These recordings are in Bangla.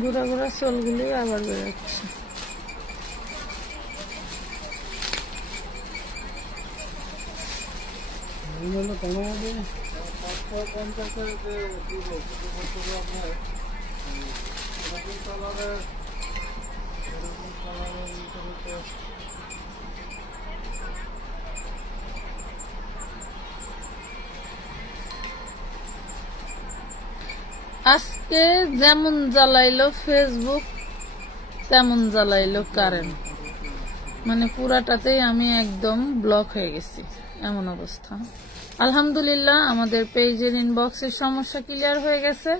গুড়া গুড়া চুলগুলি আবার বেরোচ্ছে। আজকে যেমন জ্বালাইলো ফেসবুক তেমন জ্বালাইলো কারেন্ট, মানে পুরাটাতেই আমি একদম ব্লক হয়ে গেছি, এমন অবস্থা। আলহামদুলিল্লাহ আমাদের পেজের ইনবক্সের সমস্যা ক্লিয়ার হয়ে গেছে।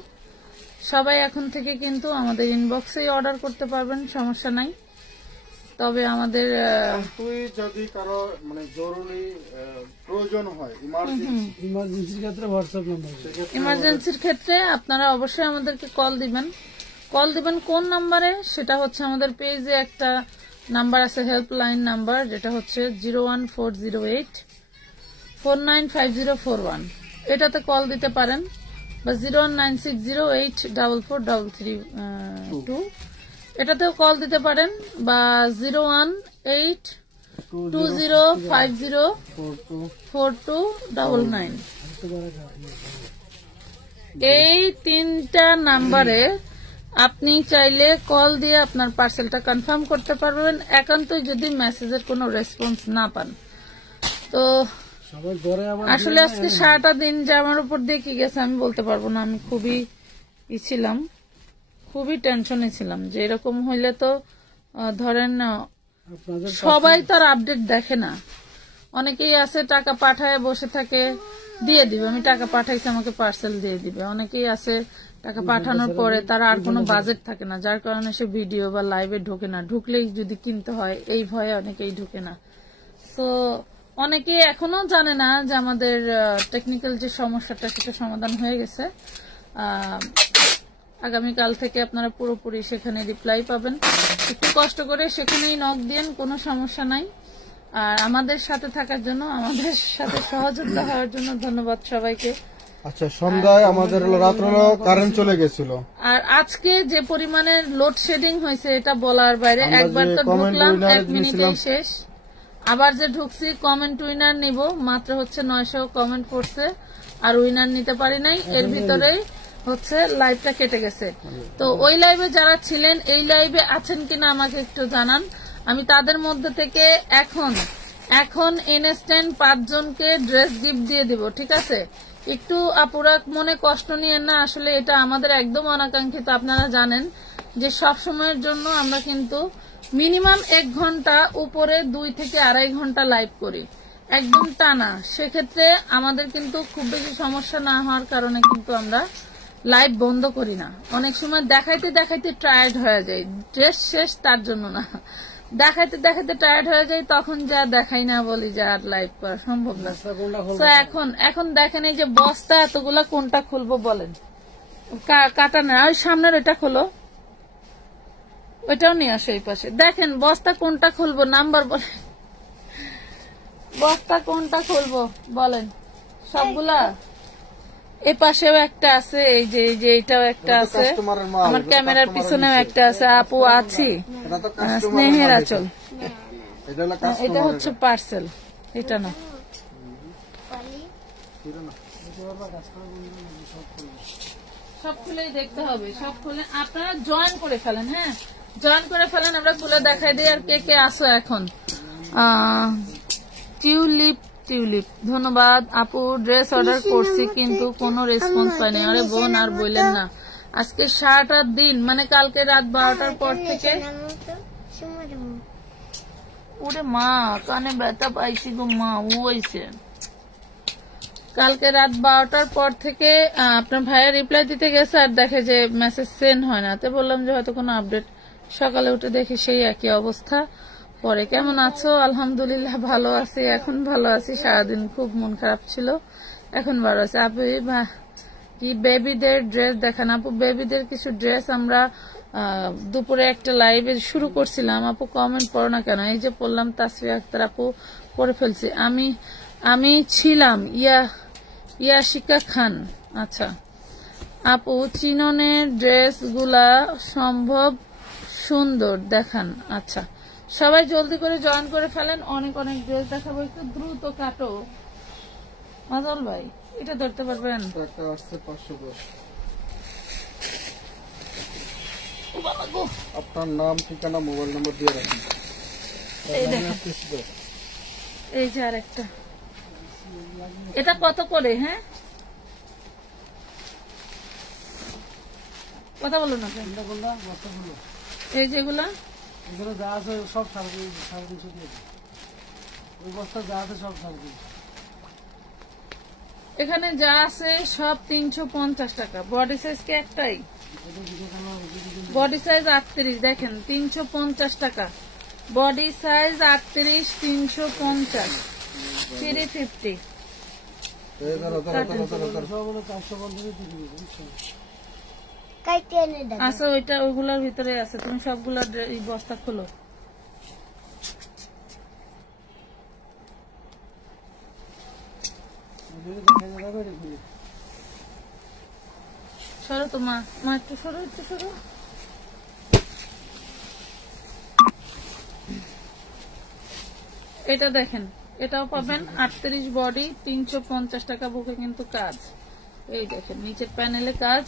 সবাই এখন থেকে কিন্তু আমাদের ইনবক্সেই অর্ডার করতে পারবেন, সমস্যা নাই। তবে আমাদের যদি কারো মানে জরুরি প্রয়োজন হয় ইমার্জেন্সির ক্ষেত্রে হোয়াটসঅ্যাপ নাম্বার, ইমার্জেন্সির ক্ষেত্রে আপনারা অবশ্যই আমাদেরকে কল দিবেন। কল দিবেন কোন নাম্বারে? সেটা হচ্ছে আমাদের পেজে একটা নাম্বার আছে, হেল্পলাইন নাম্বার, যেটা হচ্ছে 01408495041। এটাতে কল দিতে পারেন, বা 01960844332 এটাতেও কল দিতে পারেন, বা 01820504299। এই 3টা নাম্বারে আপনি চাইলে কল দিয়ে আপনার পার্সেলটা কনফার্ম করতে পারবেন, একান্তই যদি মেসেজের কোনো রেসপন্স না পান। তো আসলে আজকে সারাটা দিন যে আমার উপর দিয়ে কি গেছে আমি বলতে পারবো না। আমি খুবই ছিলাম, খুবই টেনশনে ছিলাম যে এরকম হইলে তো ধরেন সবাই তার আপডেট দেখে না। অনেকেই আছে টাকা পাঠায় বসে থাকে, দিয়ে দিবে, আমি টাকা পাঠাইছি আমাকে পার্সেল দিয়ে দিবে। অনেকেই আছে টাকা পাঠানোর পরে তার আর কোনো বাজেট থাকে না, যার কারণে সে ভিডিও বা লাইভে ঢোকে না, ঢুকলেই যদি কিনতে হয় এই ভয়ে অনেকেই ঢুকে না। তো অনেকে এখনো জানে না যে আমাদের টেকনিক্যাল যে সমস্যাটা সেটা সমাধান হয়ে গেছে। আগামীকাল থেকে আপনারা পুরোপুরি সেখানে রিপ্লাই পাবেন। একটু কষ্ট করে সেখানেই নক দিন, কোনো সমস্যা নাই। আর আমাদের সাথে থাকার জন্য, আমাদের সাথে সহযোগিতা হওয়ার জন্য ধন্যবাদ সবাইকে। আচ্ছা, সন্ধ্যায় আমাদের রাত্রে কারেন্ট চলে গেছিল, আর আজকে যে পরিমাণের লোডশেডিং হয়েছে এটা বলার বাইরে। একবার তো ঢুকলাম 1 মিনিটেই শেষ, আবার যে ঢুকছি কমেন্ট উইনার নিব, মাত্র হচ্ছে 900 কমেন্ট পড়ছে, আর উইনার নিতে পারি নাই। এর ভিতরেই হচ্ছে লাইভটা কেটে গেছে। তো ওই লাইভে যারা ছিলেন এই লাইভে আছেন কিনা আমাকে একটু জানান। আমি তাদের মধ্যে থেকে এখন ইনস্ট্যান্ট 5 জনকে ড্রেস গিফট দিয়ে দিব, ঠিক আছে? একটু আপুরা মনে কষ্ট নিয়ে না, আসলে এটা আমাদের একদম অনাকাঙ্ক্ষিত। আপনারা জানেন যে সব সময়ের জন্য আমরা কিন্তু মিনিমাম 1 ঘন্টা উপরে 2 থেকে 2.5 ঘন্টা লাইভ করি একদম টানা। সেক্ষেত্রে আমাদের কিন্তু খুব বেশি সমস্যা না হওয়ার কারণে কিন্তু আমরা লাইভ বন্ধ করি না। অনেক সময় দেখাইতে দেখাইতে টায়ার্ড হয়ে যায়, ড্রেস শেষ তার জন্য না, দেখাইতে দেখাইতে টায়ার্ড হয়ে যায়, তখন যা দেখাই না বলি যে আর লাইভ করা সম্ভব না। তো এখন দেখেন এই যে বস্তা এতগুলা কোনটা খুলবো বলেন? কাটা না, ওই সামনের ওইটা খোলো, ওইটাও নিয়ে আসো এই পাশে। দেখেন বস্তা কোনটা খুলবো, নাম্বার বলেন, বস্তা কোনটা খুলবো বলেন? সবগুলা? এ পাশেও একটা আছে, এই যে এটাও একটা আছে, আমার ক্যামেরার পিছনেও একটা আছে। আপু আছি, স্নেহের আঁচল, এটা হচ্ছে পার্সেল, এটা না। সব খুলেই দেখতে হবে, সব খুলে আপনারা জয়েন করে ফেলেন। হ্যাঁ, জয়েন করে ফেলেন, আমরা খুলে দেখাই দিই। আর কে কে আসো এখন? টিউলিপ ধন্যবাদ আপু, ড্রেস অর্ডার করছি কিন্তু কোনো রেসপন্স পাইনি। আরে বোন আর বললেন না, আজকে সারাটা দিন, মানে কালকে রাত 12টার পর থেকে। ওরে মা, কানে ব্যথা পাইছি গো মা, ওইছে। কালকে রাত 12টার পর থেকে আপনার ভাইয়ের রিপ্লাই দিতে গেছে, আর দেখে যে মেসেজ সেন্ড হয় না। তো বললাম যে হয়তো কোনো আপডেট। সকালে উঠে দেখি সেই একই অবস্থা। পরে কেমন আছো? আলহামদুলিল্লাহ ভালো আছি, এখন ভালো আছি। সারাদিন খুব মন খারাপ ছিল, এখন ভালো আছে। আপু কি বেবিদের ড্রেস দেখান? আপু বেবিদের কিছু ড্রেস আমরা দুপুরে একটা লাইভে শুরু করছিলাম, আপু কমেন্ট পড়ো না কেন? এই যে পড়লাম, তাসফিয়া আক্তার আপু পড়ে ফেলছি। আমি ছিলাম ইয়াশিকা খান। আচ্ছা আপু, চিননের ড্রেস গুলা সম্ভব সুন্দর দেখান। আচ্ছা সবাই জলদি করে জয়েন করে ফেলেন, অনেক অনেক ড্রেস দেখাবো, একটু দ্রুত কাটো। মাজল ভাই এটা ধরতে পারবেন? আপনার নাম, ঠিকানা, মোবাইল নম্বর দিয়ে রাখুন। এই যে আরেকটা, এটা কত করে? হ্যাঁ কথা বলুন না। এই যেগুলা যা আছে সব 350 দিয়ে ওই বস্তা যা আছে সব 350। এখানে যা আছে সব 350 টাকা। বডি সাইজ কি একটাই? বডি সাইজ 38, দেখেন 350 টাকা। Body size 38, 350, 350। আচ্ছা ওইটা ওইগুলার ভিতরে আছে, তুমি সবগুলা বস্তা খোলো। সরো তো মা, একটু সরো, একটু সরো। এটা দেখেন, এটাও পাবেন 38 বডি, 350 টাকা বুকে কিন্তু কাজ। এই দেখেন নিচের প্যানেলে কাজ।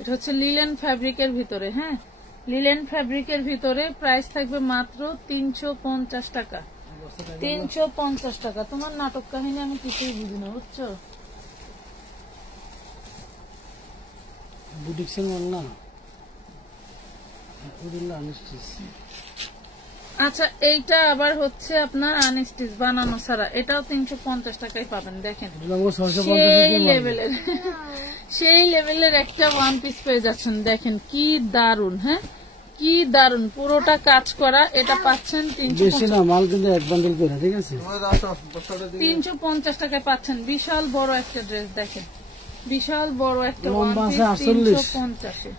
এটা হচ্ছে লিলেন ফ্যাব্রিকের ভিতরে। হ্যাঁ লিলেন ফ্যাব্রিকের ভিতরে, প্রাইস থাকবে মাত্র 350 টাকা। 350 টাকা। তোমার নাটক কাহিনী আমি কিছুই বুঝি না, বুঝছো? আচ্ছা এইটা আবার হচ্ছে আপনার আনস্টিচ বানানো ছাড়া, এটাও 350 টাকায় পাবেন। দেখেন সেই লেভেলের একটা ওয়ান পিস পেয়ে যাচ্ছেন। দেখেন কি দারুন। হ্যাঁ কি দারুন, পুরোটা কাজ করা। এটা পাচ্ছেন 350 টাকায় পাচ্ছেন। বিশাল বড় একটা ড্রেস, দেখেন বিশাল বড় একটা ওয়ান পিস 350-এ।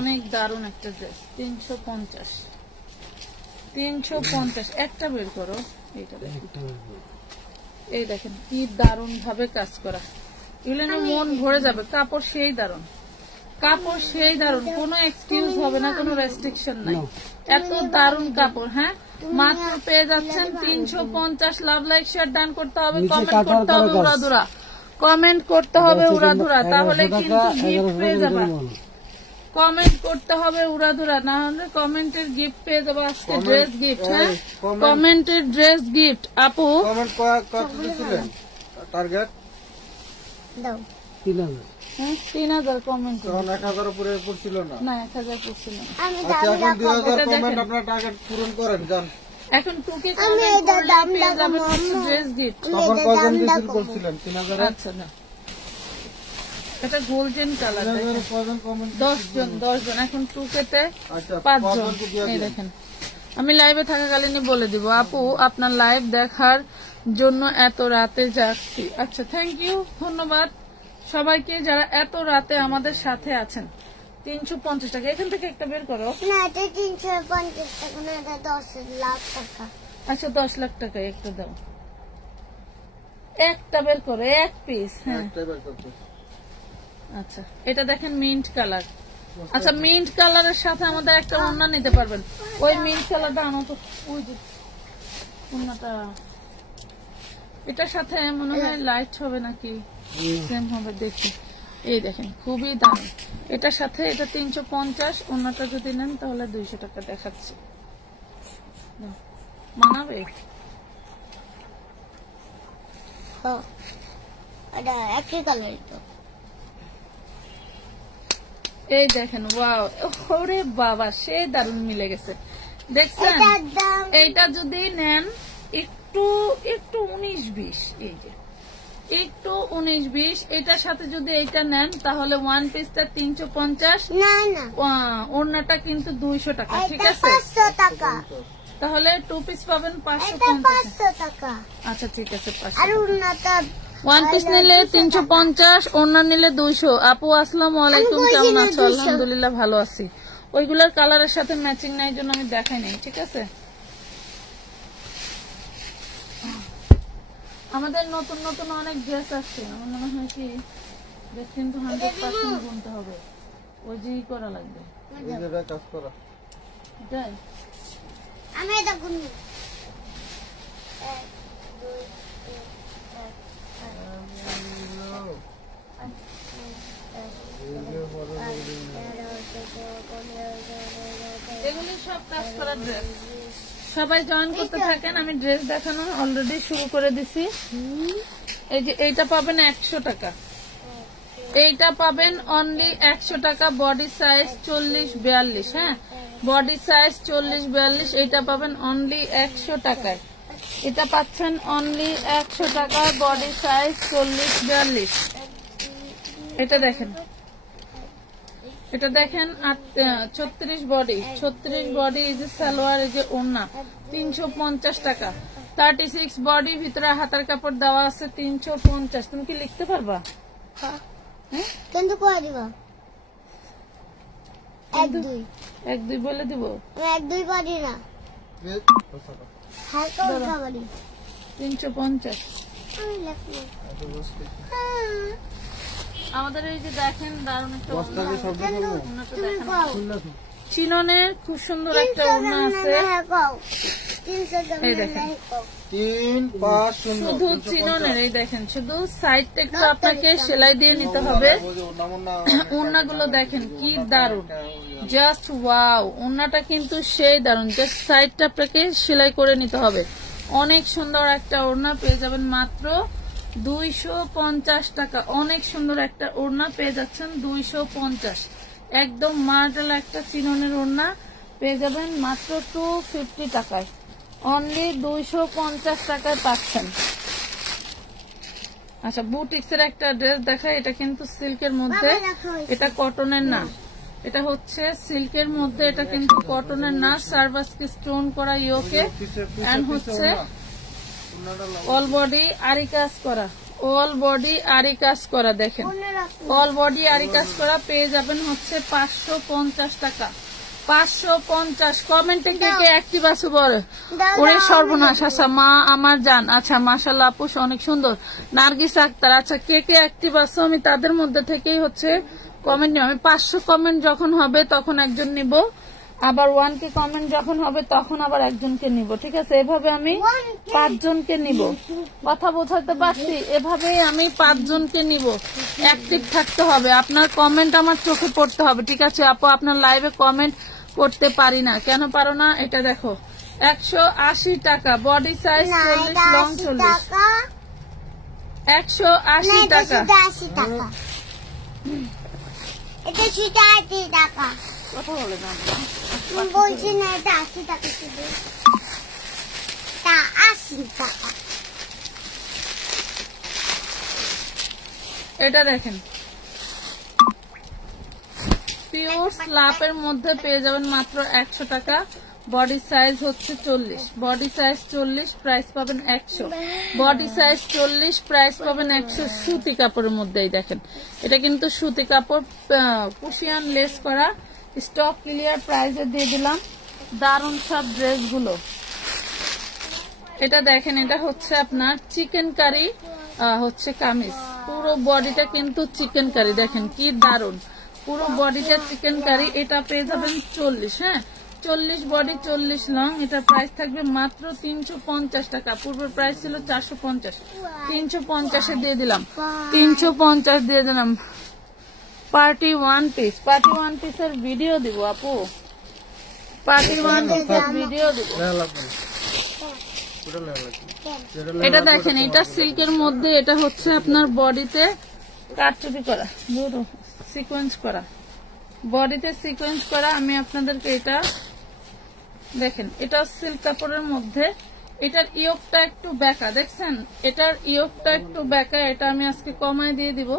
অনেক দারুন একটা ড্রেস। 350 একটা বের করো। এই দেখেন কি দারুন ভাবে কাজ করা, এগুলো নিয়ে মন ভরে যাবে। কাপড় সেই দারুন, কাপড় সেই দারুন, কোনো এক্সকিউজ হবে না, কোনো রেস্ট্রিকশন নাই, এত দারুন কাপড়। হ্যাঁ মাত্র পেয়ে যাচ্ছেন 350। লাভ লাইক শেয়ার ডান করতে হবে, কমেন্ট করতে হবে উড়াধুরা, কমেন্ট করতে হবে উড়াধুরা, তাহলে কিন্তু গিফট পেয়ে যাবে। কমেন্ট করতে হবে উড়াধুরা, না হলে কমেন্টের গিফট পেয়ে যাবো। আজকে ড্রেস গিফট। হ্যাঁ কমেন্টের ড্রেস গিফট। আপু কমেন্ট কত দিছিলেন? টার্গেট দাও 3000। 3000 কমেন্ট। তখন 1000 উপরে পড়ছিল না? না 1000 পড়ছিল না। আচ্ছা এখন 2000 কমেন্ট আপনার টার্গেট পূরণ করেন জান। এখন টুকে কমেন্ট করলে পেয়ে যাবেন ড্রেস গিফট। তখন কয়জন দিছিল বলছিলেন? 3000। আচ্ছা না এটা গোল্ডেন কালার। 10 জন। এখন টুকেতে 5 জন। এই দেখেন আমি লাইভে থাকাকালীনই বলে দিব, আপু আপনার লাইভ দেখার জন্য এত রাতে যাচ্ছি। আচ্ছা থ্যাংক ইউ, ধন্যবাদ সবাইকে যারা এত রাতে আমাদের সাথে আছেন। 350 টাকা। এখান থেকে একটা বের করো। না এটা 350 টাকা না, এটা 10 লাখ টাকা। আচ্ছা 10 লাখ টাকা একটা দাও। একটা বের করো, এক পিস। হ্যাঁ আচ্ছা এটা দেখেন মিন্ট কালার। আচ্ছা মিন্ট কালারের সাথে আমাদের একটা ওড়না নিতে পারবেন। ওই মিন্ট কালারটা আনো তো, ওই যে ওড়নাটা। এটার সাথে মনে হয় লাইট হবে নাকি সেম হবে দেখি। এই দেখেন খুবই দাম। এটার সাথে এটা 350, ওড়নাটা যদি নেন তাহলে 200 টাকা দেখাচ্ছে। মানাবে? এটা একই কালার তো। এই দেখেন ওয়াও, ওরে বাবা সেই দারুণ মিলে গেছে, দেখছেন? এইটা যদি নেন একটু 19-20, এই যে একটু 19-20, এটার সাথে যদি এইটা নেন তাহলে ওয়ান পিসটা 350। না না ওড়নাটা কিন্তু 200 টাকা। ঠিক আছে 500 টাকা। তাহলে 2 পিস পাবেন 550 টাকা। আচ্ছা ঠিক আছে 500। আর ওড়নাটা ওয়ান পিস নিলে 350, ওড়না নিলে 200। আপু আসসালামু আলাইকুম, কেমন আছো? আলহামদুলিল্লাহ ভালো আছি। ওইগুলার কালারের সাথে ম্যাচিং নাই জন্য আমি দেখাই নাই, ঠিক আছে। আমাদের নতুন নতুন অনেক ড্রেস আসছে, আমার মনে হয় কি ড্রেস কিন্তু 100% বুনতে হবে, ওই যে করা লাগবে, কাজ করা যাই আমি এটা গুনি এগুলি সব কাজ করা ড্রেস। সবাই জয়েন করতে থাকেন, আমি ড্রেস দেখানো অলরেডি শুরু করে দিছি। এই যে এইটা পাবেন 100 টাকা, এইটা পাবেন অনলি 100 টাকা, বডি সাইজ 40-42, হ্যাঁ বডি সাইজ 40-42, এইটা পাবেন অনলি 100 টাকায়। এটা পাচ্ছেন অনলি 100 টাকায়, বডি সাইজ 40-42। এটা দেখেন, এটা দেখেন 36 বডি, 36 বডি, এই যে সালোয়ার, এই যে ওড়না 350 টাকা। 36 বডি, ভিতরে হাতার কাপড় দেওয়া আছে 350। তুমি কি লিখতে পারবা? কিন্তু কই দিব 1-2 বলে দিব, 1-2 পারি না, হালকা উল্টা পারি 350। আমি লিখবো আমাদের এই যে দেখেন দারুণ একটা ওড়না তুমি কও চিননের খুব সুন্দর একটা ওড়না আছে, এই দেখেন 3-5 শুধু চিননের, এই দেখেন শুধু সাইডটা একটু আপনাকে সেলাই দিয়ে নিতে হবে। ওড়নাগুলো দেখেন কি দারুণ, জাস্ট ওয়াও, ওড়নাটা কিন্তু সেই দারুণ, জাস্ট সাইডটা আপনাকে সেলাই করে নিতে হবে। অনেক সুন্দর একটা ওড়না পেয়ে যাবেন মাত্র 250 টাকা। অনেক সুন্দর একটা ওড়না পেয়ে যাচ্ছেন 250, একদম মার্ডাল একটা চিননের ওড়না পেয়ে যাবেন মাত্র 250 টাকায়, অনলি 250 টাকায় পাচ্ছেন। আচ্ছা বুটিক্স এর একটা ড্রেস দেখাই, এটা কিন্তু সিল্কের মধ্যে, এটা কটনের না, এটা হচ্ছে সিল্কের মধ্যে, এটা কিন্তু কটনের না, সার্ভাসকে স্টোন করা ইয়োকে, এন্ড হচ্ছে অল বডি আরি কাজ করা, অল বডি আরি কাজ করা, দেখেন অল বডি আরি কাজ করা পেয়ে যাবেন হচ্ছে 550 টাকা, 550। কমেন্টে কে কে অ্যাক্টিভ আছে বলে ওরে সর্বনাশ। আচ্ছা মা আমার জান, আচ্ছা মাশাআল্লাহ আপু অনেক সুন্দর, নার্গিস আক্তার, আচ্ছা কে কে অ্যাক্টিভ আছে আমি তাদের মধ্যে থেকেই হচ্ছে কমেন্ট নিব। আমি 500 কমেন্ট যখন হবে তখন একজন নিব, আবার 1K কমেন্ট যখন হবে তখন আবার একজনকে নিব, ঠিক আছে। এভাবে আমি 5 জনকে নিব, কথা বোঝাতে পারছি, এভাবেই আমি 5 জনকে নিব। অ্যাক্টিভ থাকতে হবে, আপনার কমেন্ট আমার চোখে পড়তে হবে, ঠিক আছে আপু। আপনার লাইভে কমেন্ট করতে পারি না, কেন পারো না? এটা দেখো 180 টাকা, বডি সাইজ 40, লং 40, 180 টাকা। এটা সেটা 80 টাকা, কথা বলে না বলছি না, এটা 80 টাকা শুধু, তা 80 টাকা। এটা দেখেন পিওর স্লাপের মধ্যে পেয়ে যাবেন মাত্র 100 টাকা, বডি সাইজ হচ্ছে 40, বডি সাইজ 40, প্রাইস পাবেন 100, বডি সাইজ 40, প্রাইস পাবেন 100। সুতি কাপড়ের মধ্যেই দেখেন, এটা কিন্তু সুতি কাপড়, কুশিয়ান লেস করা, স্টক ক্লিয়ার প্রাইসে দিয়ে দিলাম। দারুণ সব ড্রেসগুলো, এটা দেখেন, এটা হচ্ছে আপনার চিকেন কারি হচ্ছে কামিজ, পুরো বডিটা কিন্তু চিকেন কারি, দেখেন কি দারুণ, পুরো বডিটা চিকেন কারি। এটা পেয়ে যাবেন 40, হ্যাঁ 40 বডি 40 লং, এটা প্রাইস থাকবে মাত্র 350 টাকা, পূর্বের প্রাইস ছিল 450, 350 দিয়ে দিলাম, 350 দিয়ে দিলাম। Party one piece, party one পিসের ভিডিও দিব আপু, পার্টি ওয়ান পিসের ভিডিও দিব। এটা দেখেন, এটা সিল্কের মধ্যে, এটা হচ্ছে আপনার বডিতে কাটচুপি করা, সিকোয়েন্স করা, বডিতে সিকোয়েন্স করা। আমি আপনাদেরকে এটা দেখেন, এটা সিল্ক কাপড়ের মধ্যে, এটার ইয়োগটা একটু বেঁকা, দেখছেন এটার ইয়োগটা একটু বেঁকা, এটা আমি আজকে কমায় দিয়ে দিব,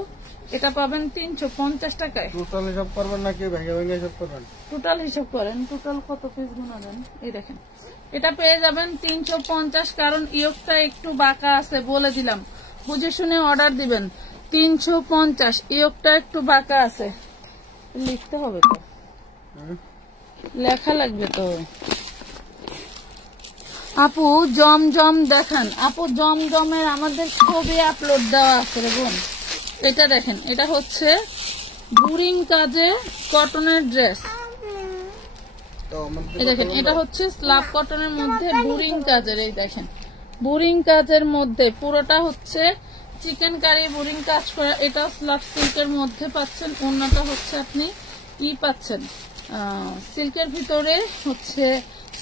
এটা পাবেন 350 টাকায়। টোটাল হিসাব করবেন নাকি ভেঙে ভেঙে হিসাব করবেন? টোটাল হিসাব করেন, টোটাল কত পিস গুনাবেন। এই দেখেন এটা পেয়ে যাবেন 350, কারণ ইয়োগটা একটু বাঁকা আছে, বলে দিলাম, বুঝে শুনে অর্ডার দিবেন। 350, ইয়োগটা একটু বাঁকা আছে, লিখতে হবে তো, লেখা লাগবে তো। আপু জমজম দেখান। আপু জমজমের আমাদের ছবি আপলোড দেওয়া আছে রে বোন। এটা দেখেন, এটা হচ্ছে বুরিং কাজে কটনের ড্রেস। এই দেখেন, এটা হচ্ছে স্ল্যাব কটনের মধ্যে বুরিং কাজের। এই দেখেন, বুরিং কাজের মধ্যে পুরোটা হচ্ছে চিকেন কারি বুরিং কাজ করা। এটা স্ল্যাব সিল্কের মধ্যে পাচ্ছেন। অন্যটা হচ্ছে আপনি পাচ্ছেন সিল্কের ভিতরে হচ্ছে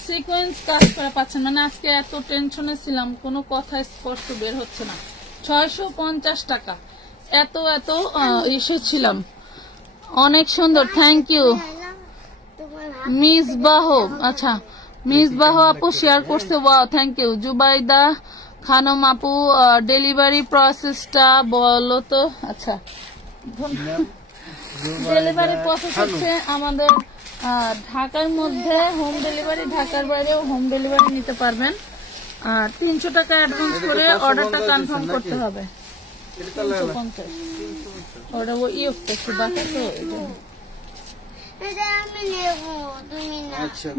সিকোয়েন্স কাজ করা পাচ্ছেন। মানে আজকে এত টেনশনে ছিলাম, কোনো কথা স্পষ্ট বের হচ্ছে না। 650 টাকা। এত এসেছিলাম। অনেক সুন্দর, থ্যাংক ইউ মিসবাহ। আচ্ছা, মিসবাহ আপু শেয়ার করছে, wow thank you. Zubaida Khanam আপু ডেলিভারি প্রসেসটা বলো তো। আচ্ছা, ডেলিভারি প্রসেস হচ্ছে আমাদের ঢাকার মধ্যে হোম ডেলিভারি, ঢাকার বাইরেও হোম ডেলিভারি নিতে পারবেন। 300 টাকা অ্যাডভান্স করে অর্ডারটা কনফার্ম করতে হবে। 350 ওটা বাকি তো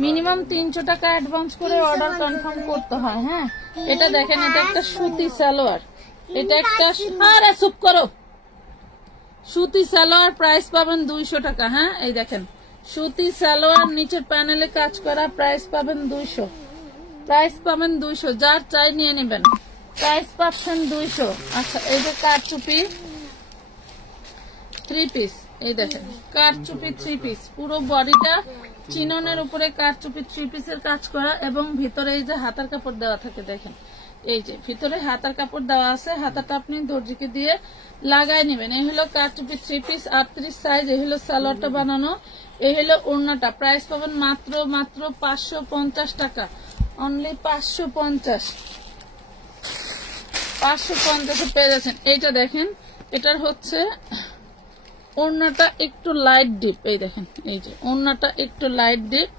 মিনিমাম 300 টাকা অ্যাডভান্স করে অর্ডার কনফার্ম করতে হয়। হ্যাঁ, এটা দেখেন, এটা একটা সুতি সালোয়ার। এটা একটা আরে চুপ করো, সুতি সালোয়ার। প্রাইস পাবেন 200 টাকা। হ্যাঁ, এই দেখেন সুতি সালোয়ার, নিচের প্যানেলে কাজ করা। প্রাইস পাবেন 200। প্রাইস পাবেন 200। যার চাই নিয়ে নেবেন। প্রাইস পাচ্ছেন 200। আচ্ছা, এই যে কারচুপি 3 পিস। এই দেখেন কারচুপি 3 পিস, পুরো বডিটা চিননের উপরে কারচুপি 3 পিসের কাজ করা এবং ভিতরে এই যে হাতার কাপড় দেওয়া থাকে। দেখেন, এই যে ভিতরে হাতার কাপড় দেওয়া আছে। হাতাটা আপনি দর্জিকে দিয়ে লাগাই নেবেন। এই হলো কারচুপি 3 পিস 38 সাইজ। এই হলো সালোয়ারটা বানানো। এই হলো ওড়নাটা। প্রাইস পাবেন মাত্র 550 টাকা। অনলি 550 পেয়ে যাচ্ছেন। এইটা দেখেন, এটার হচ্ছে ওড়নাটা একটু লাইট ডিপ। এই দেখেন, এই যে ওড়নাটা একটু লাইট ডিপ।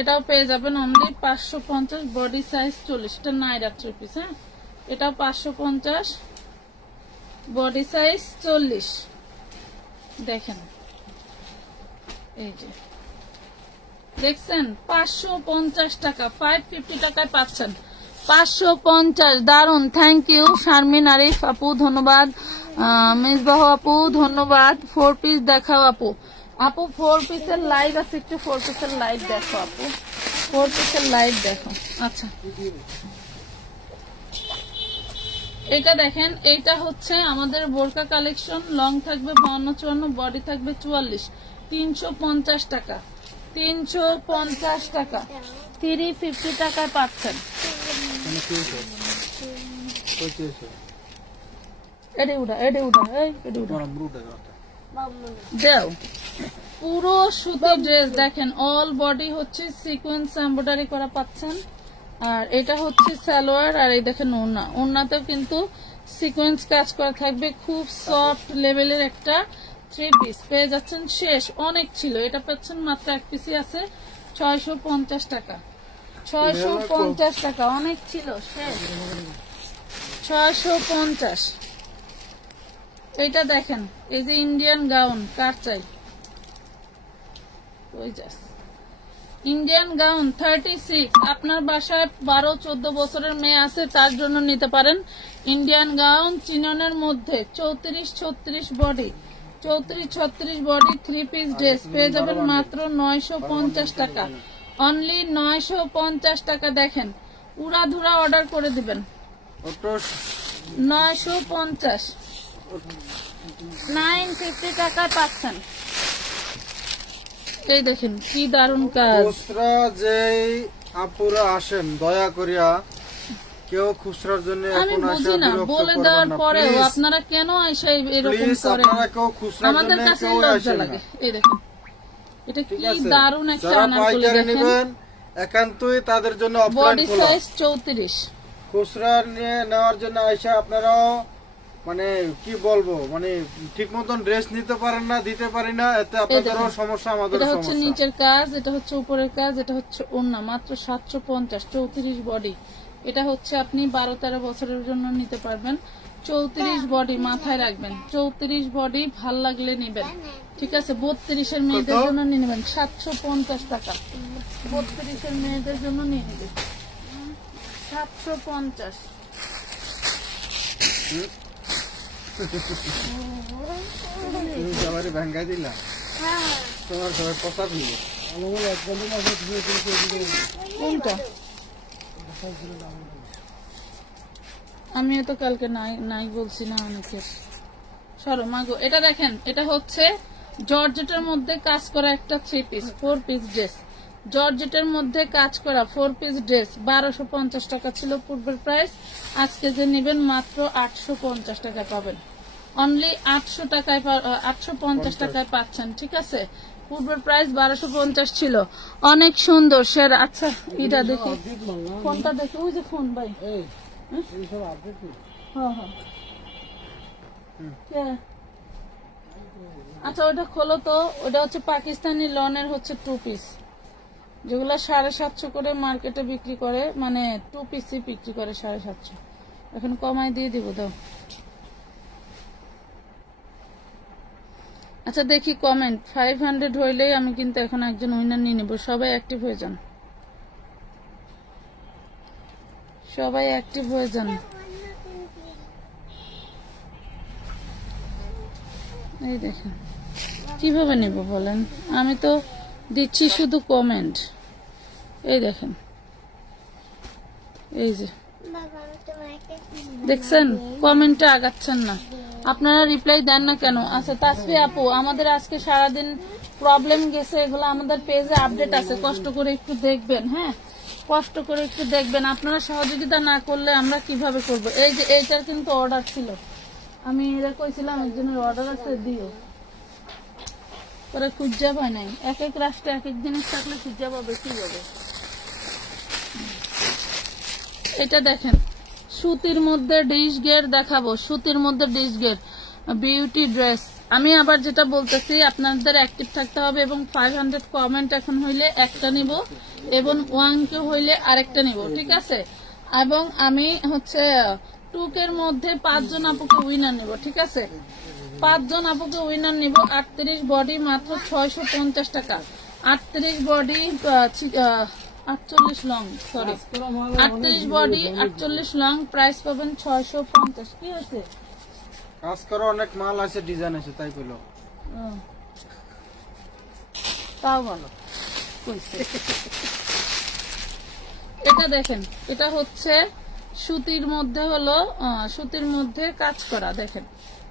এটাও পেয়ে যাবেন অনলি 550। Body size 40। এটা নাইরা 3 পিস। হ্যাঁ, এটাও 550, বডি সাইজ 40। দেখেন, এই যে দেখছেন 550 টাকা। 550 টাকায় পাচ্ছেন 550। দারুন, থ্যাংক ইউ শারমিন আরিফ আপু, ধন্যবাদ। মিসবাহ আপু ধন্যবাদ। 4 পিস দেখাও আপু। আপু 4 পিসের লাইভ আছে, একটু 4 পিসের লাইভ দেখো আপু। 4 পিসের লাইভ দেখো। আচ্ছা, এটা দেখেন, এইটা হচ্ছে আমাদের বোরকা কালেকশন। লং থাকবে 52-54, বডি থাকবে 44। 350 টাকা। 350 টাকা। 350 টাকায় পাচ্ছেন। পুরো সুতি ড্রেস দেখেন, অল বডি হচ্ছে সিকোয়েন্স এমব্রয়ডারি করা পাচ্ছেন। আর এটা হচ্ছে সালোয়ার। আর এই দেখেন ওড়না, ওড়নাতেও কিন্তু সিকোয়েন্স কাজ করা থাকবে। খুব সফট লেভেলের একটা 3 পিস পেয়ে যাচ্ছেন। শেষ, অনেক ছিল, এটা পাচ্ছেন মাত্র 1 পিসই আছে। 650 টাকা। 650 টাকা, অনেক ছিল, শেষ। 650। এটা দেখেন, এই যে ইন্ডিয়ান গাউন, কার চাই? Indian gown 36। আপনার বাসায় 12-14 বছরের মেয়ে আছে, তার জন্য নিতে পারেন। ইন্ডিয়ান গাউন চিননের মধ্যে 34-36 বডি, 34-36 বডি 3 পিস ড্রেস পেয়ে যাবেন মাত্র 950 টাকা। অনলি 950 টাকা। দেখেন, উড়াধুরা অর্ডার করে দিবেন। 950, 950 টাকায় পাচ্ছেন। এই দেখেন কি দারুন কাজ। খুচরা যেই আপুরা আসেন, দয়া করিয়া কেউ খুচরার জন্য আমি বুঝি না, বলে দেওয়ার পরেও আপনারা কেন এসে এরকম করেন? আমাদের কাছে লজ্জা লাগে। এই দেখেন, এটা কি দারুন একটা আনারকলি দেখেন। একান্তই তাদের জন্য বডি সাইজ 34। খুচরা নিয়ে নেওয়ার জন্য আইসা আপনারাও মানে কি বলবো, মানে ঠিক মতন ড্রেস নিতে পারেন না, দিতে পারি না, এতে আপনাদেরও সমস্যা, আমাদেরও সমস্যা। এটা হচ্ছে নিচের কাজ, এটা হচ্ছে উপরের কাজ, এটা হচ্ছে ওড়না। মাত্র 750, 34 বডি। এটা হচ্ছে আপনি 12-13 বছরের জন্য নিতে পারবেন। 34 বডি, মাথায় রাখবেন 34 বডি। ভাল লাগলে নেবেন। ঠিক আছে 32-এর মেয়েদের জন্য নিয়ে নেবেন 750 টাকা। 32-এর মেয়েদের জন্য নিয়ে নেবেন 750। তুমি সবারই ভাঙ্গা দিলা, তোমার সবাই পচা দিল। কোনটা আমি তো কালকে নাই বলছি না অনেকের। সরো মাগো, এটা দেখেন, এটা হচ্ছে জর্জেটের মধ্যে কাজ করা একটা 3 পিস 4 পিস ড্রেস। জর্জেটের মধ্যে কাজ করা 4 পিস ড্রেস 1250 টাকা ছিল পূর্বের প্রাইস। আজকে যে নেবেন মাত্র 850 টাকায় পাবেন। অনলি 850 টাকায় পাচ্ছেন। ঠিক আছে, পূর্বের প্রাইস 1250 ছিল। অনেক সুন্দর শের। আচ্ছা এটা দেখি, ফোনটা দেখি, ওই যে ফোন ভাই। আচ্ছা ওটা খোলো তো। ওটা হচ্ছে পাকিস্তানি লনের হচ্ছে 2 পিস, যেগুলো 750 করে মার্কেটে বিক্রি করে, মানে 2 পিসই বিক্রি করে 750। এখন কমাই দিয়ে দিব দাও। আচ্ছা দেখি কমেন্ট 500 হইলেই আমি কিন্তু এখন একজন উইনার নিয়ে নেব। সবাই অ্যাক্টিভ হয়ে যান, সবাই অ্যাক্টিভ হয়ে যান। এই দেখেন কিভাবে নিব বলেন, আমি তো দিচ্ছি শুধু কমেন্ট। এই দেখেন, এই যে দেখছেন কমেন্টে আগাচ্ছেন না, আপনারা রিপ্লাই দেন না কেন? আচ্ছা তাসফি আপু, আমাদের আজকে সারাদিন প্রবলেম গেছে, এগুলো আমাদের পেজে আপডেট আছে, কষ্ট করে একটু দেখবেন। হ্যাঁ কষ্ট করে একটু দেখবেন, আপনারা সহযোগিতা না করলে আমরা কিভাবে করব? এই যে এইটার কিন্তু অর্ডার ছিল, আমি এরা কইছিলাম একজনের অর্ডার আছে দিও, পরে খুঁজা পায় নাই। এক এক রাষ্ট্রে এক এক জিনিস থাকলে খুঁজা পাবে কিভাবে? এটা দেখেন সুতির মধ্যে ডিশ গের দেখাবো, সুতির মধ্যে ডিশ গের বিউটি ড্রেস। আমি আবার যেটা বলতেছি, আপনাদের অ্যাক্টিভ থাকতে হবে এবং 500 কমেন্ট এখন হইলে একটা নিব এবং 1K হইলে আরেকটা নিব। ঠিক আছে, এবং আমি হচ্ছে 2K-র মধ্যে 5 জন আপুকে উইনার নিব। ঠিক আছে, 5 জন আপুকে উইনার নিব। 38 বডি মাত্র 650 টাকা। 38 body 48 long, sorry 38 body 48 long, price পাবেন 650। কি হয়েছে? কাজ করো, অনেক মাল আছে, ডিজাইন আছে, তাই কইলো। তাও ভালো কইছে। এটা দেখেন, এটা হচ্ছে সুতির মধ্যে হলো, সুতির মধ্যে কাজ করা। দেখেন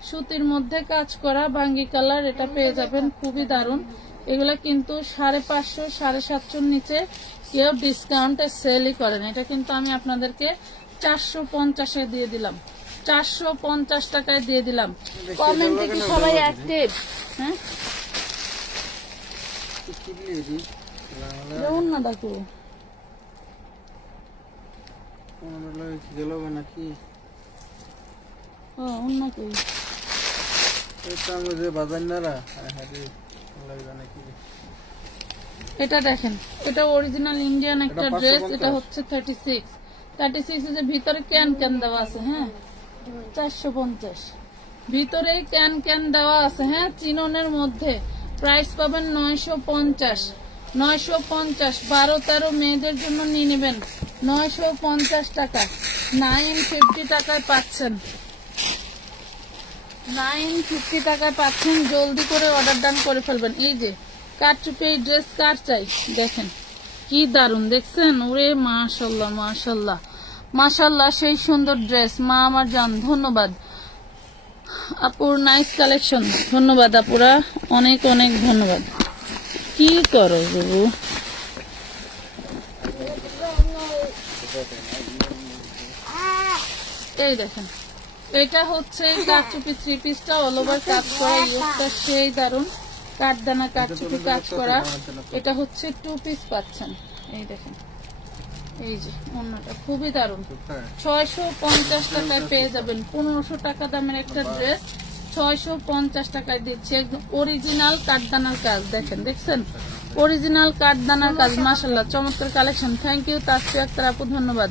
সুতির মধ্যে কাজ করা বাঙ্গি কালার, এটা পেয়ে যাবেন, খুবই দারুন। এগুলা কিন্তু 550 750 নিচে কেউ ডিসকাউন্টে সেলই করেন। এটা কিন্তু আমি আপনাদেরকে 450-এ দিয়ে দিলাম, 450 টাকায় দিয়ে দিলাম। কমেন্টে কি সবাই অ্যাক্টিভ? হ্যাঁ যেমন না ডাকু নাকি অন্য কই এটা দেখেন, এটা অরিজিনাল ইন্ডিয়ান একটা ড্রেস। এটা হচ্ছে 36 এর ভিতরে ক্যান ক্যান দেওয়া আছে। হ্যাঁ 450 ভিতরে ক্যান ক্যান দেওয়া আছে। হ্যাঁ চিননের মধ্যে প্রাইস পাবেন 950। 12-13 মেয়েদের জন্য নিয়ে নেবেন 950 টাকা। 950 টাকায় পাচ্ছেন, 950 টাকায় পাচ্ছেন। জলদি করে অর্ডার ডান করে ফেলবেন। এই যে কারচুপি এই ড্রেস কার চাই দেখেন কি দারুন, দেখছেন? ওরে মাশাল্লাহ মাশাল্লাহ মাশাল্লাহ, সেই সুন্দর ড্রেস। মা আমার জান, ধন্যবাদ আপুর, নাইস কালেকশন। ধন্যবাদ আপুরা, অনেক অনেক ধন্যবাদ। কি করো বাবু? এই দেখেন, এটা হচ্ছে কারচুপি 3 পিসটা অল ওভার কাজ করা, ইউজটা সেই দারুন, কাঠদানা কারচুপি কাজ করা। এটা হচ্ছে 2 পিস পাচ্ছেন। এই দেখেন, এই যে অন্যটা খুবই দারুন, 650 টাকায় পেয়ে যাবেন। 1500 টাকা দামের একটা ড্রেস 650 টাকায় দিচ্ছে। একদম অরিজিনাল কাঠদানার কাজ। দেখেন, দেখছেন অরিজিনাল কাঠদানার কাজ। মাশাআল্লাহ, চমৎকার collection. Thank you Tasfi Akter আপু, ধন্যবাদ।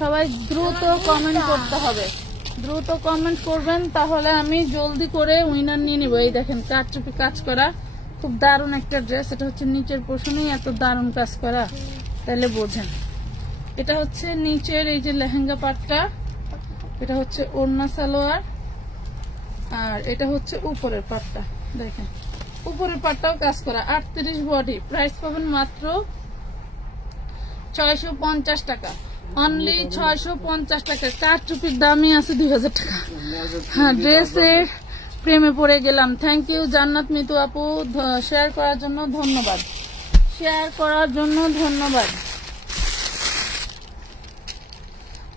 সবাই দ্রুত কমেন্ট করতে হবে, দ্রুত কমেন্ট করবেন, তাহলে আমি জলদি করে উইনার নিয়ে নিব। এই দেখেন কাটচুপি কাজ করা, খুব দারুণ একটা ড্রেস। এটা হচ্ছে নিচের পোর্শনেই এত দারুণ কাজ করা, তাহলে বোঝেন। এটা হচ্ছে নিচের এই যে লেহেঙ্গা পাটটা, এটা হচ্ছে ওড়না সালোয়ার, আর এটা হচ্ছে উপরের পাটটা। দেখেন উপরের পাটটাও কাজ করা, 38 বডি। প্রাইস পাবেন মাত্র 650 টাকা, অনলি 650 টাকা। কারচুপির দামই আছে 2000 টাকা। হ্যাঁ, ড্রেসের প্রেমে পড়ে গেলাম। থ্যাংক ইউ জান্নাত মিতু আপু, শেয়ার করার জন্য ধন্যবাদ, শেয়ার করার জন্য ধন্যবাদ।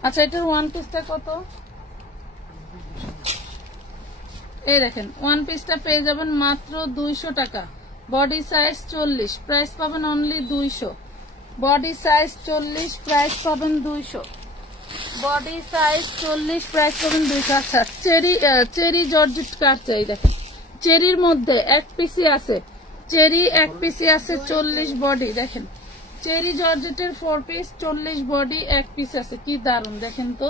আচ্ছা, এটার ওয়ান পিসটা কত? এই দেখেন ওয়ান পিসটা পেয়ে যাবেন মাত্র 200 টাকা। বডি সাইজ 40, প্রাইস পাবেন অনলি 200। বডি সাইজ 40, প্রাইস পাবেন 200। বডি সাইজ 40, প্রাইস পাবেন 200। আচ্ছা, চেরি জর্জেট কার চাই? দেখেন চেরির মধ্যে এক পিসি আছে, চেরি এক পিসি আছে, 40 বডি। দেখেন চেরি জর্জেটের 4 পিস, 40 বডি, এক পিস আছে। কি দারুন দেখেন তো।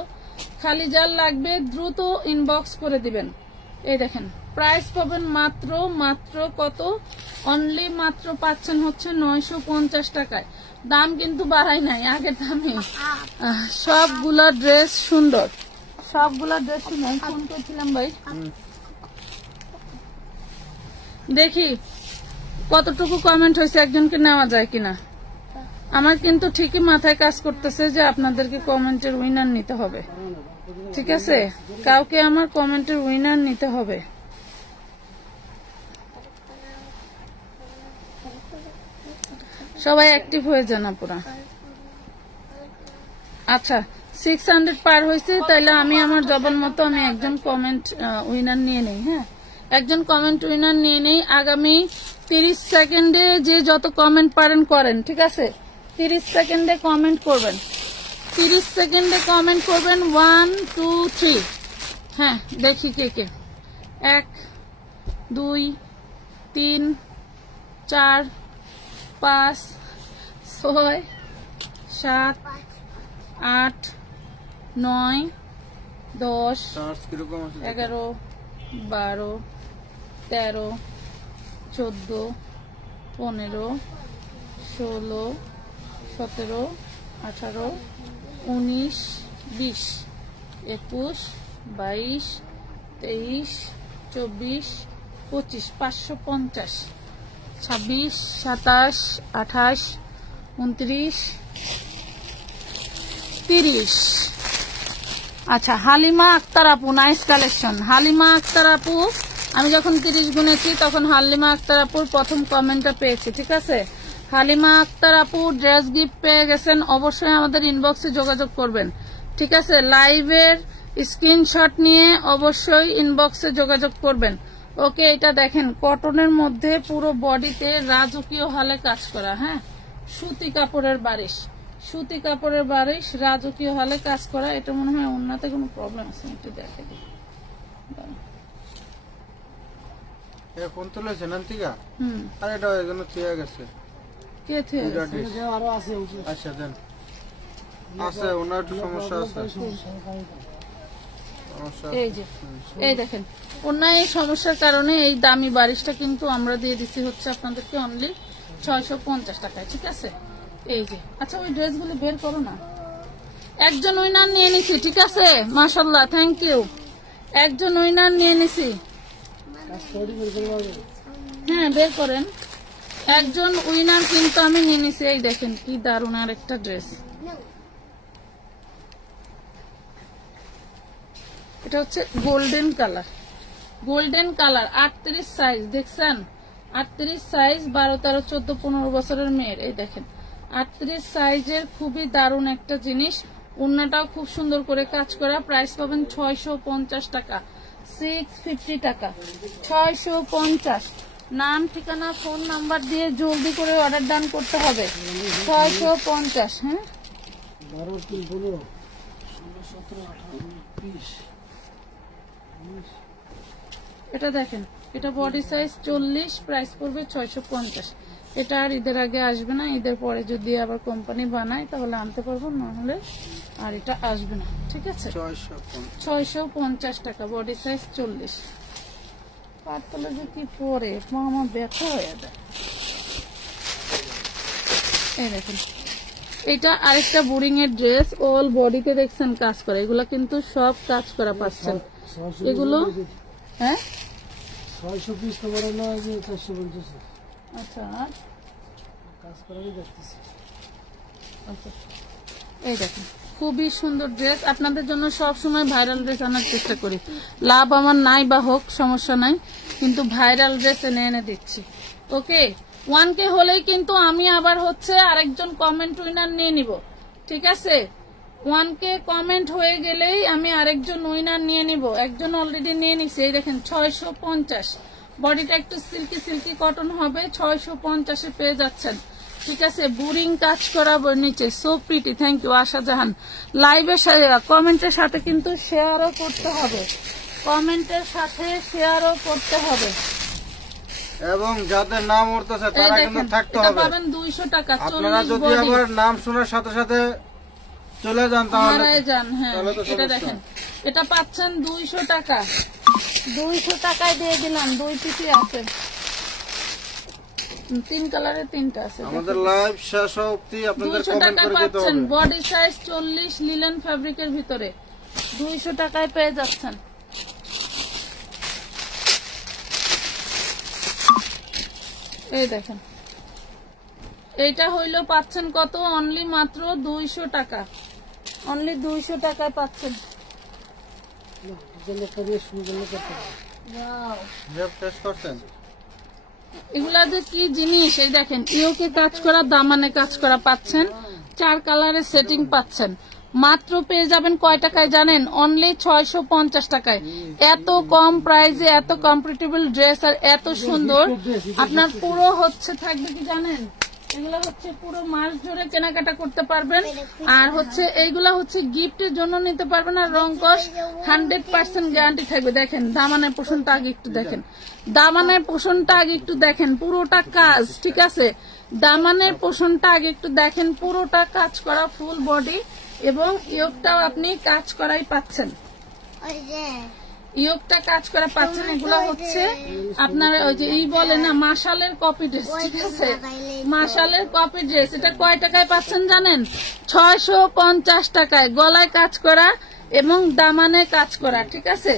খালি যার লাগবে দ্রুত ইনবক্স করে দিবেন। এই দেখেন প্রাইস পাবেন মাত্র কত? অনলি মাত্র পাচ্ছেন হচ্ছে 950 টাকায়। দাম কিন্তু বাড়াই নাই, আগের দামে। সবগুলা ড্রেস সুন্দর, সবগুলা ড্রেস সুন্দর। ফোন করছিলাম ভাই, দেখি কতটুকু কমেন্ট হয়েছে, একজনকে নেওয়া যায় কিনা। আমার কিন্তু ঠিকই মাথায় কাজ করতেছে যে আপনাদেরকে কমেন্টের উইনার নিতে হবে, ঠিক আছে? কাউকে আমার কমেন্টের উইনার নিতে হবে। সবাই অ্যাক্টিভ হয়ে যান আপুরা। আচ্ছা, 600 পার হয়েছে, তাইলে আমি আমার জবান মতো আমি একজন কমেন্ট উইনার নিয়ে নেই। হ্যাঁ, একজন কমেন্ট উইনার নিয়ে নেই। আগামী 30 সেকেন্ডে যে যত কমেন্ট পারেন করেন, ঠিক আছে? 30 সেকেন্ডে কমেন্ট করবেন, 30 সেকেন্ডে কমেন্ট করবেন। 1 2 3। হ্যাঁ, দেখি কে কে। 1 2 3 4 5 6 7 8 9 10 11 12 13 14 15 16 17 18 19 20 21 22 23 24 25 550 26 27 28 29 30। আচ্ছা, হালিমা আক্তার আপু, নাইস কালেকশন। হালিমা আক্তার আপু, আমি যখন 30 গুনেছি তখন হালিমা আক্তার আপুর প্রথম কমেন্টটা পেয়েছি, ঠিক আছে? হালিমা আক্তার আপু ড্রেস গিফট পেয়ে গেছেন। অবশ্যই আমাদের ইনবক্সে যোগাযোগ করবেন, ঠিক আছে? লাইভের স্ক্রিনশট নিয়ে অবশ্যই ইনবক্সে যোগাযোগ করবেন। ওকে, এটা দেখেন কটনের মধ্যে পুরো বডিতে রাজকীয় হালে কাজ করা। হ্যাঁ, সুতি কাপড়ের বারিশ, সুতি কাপড়ের বারিশ, রাজকীয় হালে কাজ করা। এটা মনে হয় ওন্নাতে কোনো প্রবলেম আছে, একটু দেখে দিই। ফোন তুলেছেন আন্টিকা? আর এটা এজন্য থিয়া গেছে। কে থিয়া গেছে? আরো আছে। আচ্ছা দেন, আছে ওনার একটু সমস্যা আছে। এই যে এই দেখেন ওনার এই সমস্যার কারণে এই দামি বারিশটা কিন্তু আমরা দিয়ে দিচ্ছি হচ্ছে আপনাদেরকে অনলি 650 টাকায়, ঠিক আছে? এই যে। আচ্ছা, ওই ড্রেসগুলো বের করো না। একজন উইনার নিয়ে নিছি, ঠিক আছে? মাশাআল্লাহ, থ্যাংক ইউ। একজন উইনার নিয়ে নিছি। হ্যাঁ, বের করেন। একজন উইনার কিন্তু আমি নিয়ে নিছি। এই দেখেন কি দারুণ আর একটা ড্রেস। এটা হচ্ছে golden colour, golden colour, 38 size. দেখছেন 38 সাইজ, 12 13 14 15 বছরের মেয়ের। এই দেখেন 38 সাইজের খুবই দারুণ একটা জিনিস। ওড়নাটাও খুব সুন্দর করে কাজ করা। প্রাইস পাবেন 650 টাকা, 650 টাকা, 650। নাম, ঠিকানা, ফোন নাম্বার দিয়ে জলদি করে অর্ডার ডান করতে হবে। 650। হ্যাঁ, 12 3 15 16 17 18 20। এটা দেখেন এটা বডি সাইজ 40, প্রাইস পড়বে 650। এটা আর ঈদের আগে আসবে না, ঈদের পরে যদি আবার কোম্পানি বানায় তাহলে আনতে পারবো, না হলে আর এটা আসবে না। ঠিক আছে, 650 টাকা, বডি সাইজ 40। পাতলা যে কি পরে মামা ব্যথা হয়ে যায়। এই দেখেন, এটা আরেকটা বোরিং এর ড্রেস, অল বডিতে দেখছেন কাজ করা, এগুলা কিন্তু সব কাজ করা পাচ্ছেন এগুলো। হ্যাঁ 600 পিস তো বড় না, 450। আচ্ছা, কাজ করাই দেখতেছি। আচ্ছা, এই দেখেন খুবই সুন্দর ড্রেস। আপনাদের জন্য সব সময় ভাইরাল ড্রেস আনার চেষ্টা করি, লাভ আমার নাই বা হোক সমস্যা নাই, কিন্তু ভাইরাল ড্রেস এনে এনে দিচ্ছি। ওকে, 1K হলেই কিন্তু আমি আবার হচ্ছে আরেকজন কমেন্ট উইনার নিয়ে নিব। ঠিক আছে, 1K কমেন্ট হয়ে গেলেই আমি আরেকজন উইনার নিয়ে নিব। একজন অলরেডি নিয়ে নিছে, এই দেখেন 650। বডিটা একটু সিল্কি সিল্কি কটন হবে, 650-এ পেয়ে যাচ্ছেন। ঠিক আছে, বোরিং কাজ করা নিচে, সো প্রিটি। থ্যাংক ইউ আশা জাহান। লাইভের কমেন্টের সাথে কিন্তু শেয়ারও করতে হবে, কমেন্টের সাথে শেয়ারও করতে হবে, এবং যাদের নাম উঠতেছে তারা কিন্তু থাকতে হবে। পাবেন 200 টাকা। আপনারা যদি আবার নাম শোনার সাথে সাথে চলে যান তাহলে যান। হ্যাঁ, এটা দেখেন, এটা পাচ্ছেন 200 টাকা। 200 টাকায় দিয়ে দিলাম, 2 পিসই আছে, 3 কালারের 3টা আছে। আমাদের লাইভ শেষ অবধি আপনাদের 200 কমেন্ট টাকা করে দিতে পাচ্ছেন, হবে। বডি সাইজ 40, লিলেন ফ্যাব্রিকের ভিতরে 200 টাকায় পেয়ে যাচ্ছেন। এই দেখেন, এইটা হইলো পাচ্ছেন কত, অনলি মাত্র 200 টাকা, অনলি 200 টাকায় পাচ্ছেন। এগুলা যে কি জিনিস, এই দেখেন ইয়োকে কাজ করা, দামানে কাজ করা পাচ্ছেন, 4 কালারের সেটিং পাচ্ছেন। মাত্র পেয়ে যাবেন কয় টাকায় জানেন? অনলি 650 টাকায়। এত কম প্রাইসে এত কম্পারেটেবল ড্রেস আর এত সুন্দর, আপনার পুরো হচ্ছে থাকবে কি জানেন, এগুলো হচ্ছে পুরো মাস ধরে কেনাকাটা করতে পারবেন, আর হচ্ছে এইগুলা হচ্ছে গিফটের জন্য নিতে পারবেন, আর রং কস 100% গ্যারান্টি থাকবে। দেখেন দামানের পোষণটা আগে একটু দেখেন, দামানের পোষণটা আগে একটু দেখেন, পুরোটা কাজ। ঠিক আছে, দামানের পোষণটা আগে একটু দেখেন, পুরোটা কাজ করা ফুল বডি, এবং ইয়োগটাও আপনি কাজ করাই পাচ্ছেন, ইয়োগটা কাজ করা পাচ্ছেন। এগুলো হচ্ছে আপনার ওই যে বলে না মাশালের কপি ড্রেস। ঠিক আছে, মাশালের কপি ড্রেস। এটা কয় টাকায় পাচ্ছেন জানেন? 650 টাকায়, গলায় কাজ করা এবং দামানে কাজ করা। ঠিক আছে,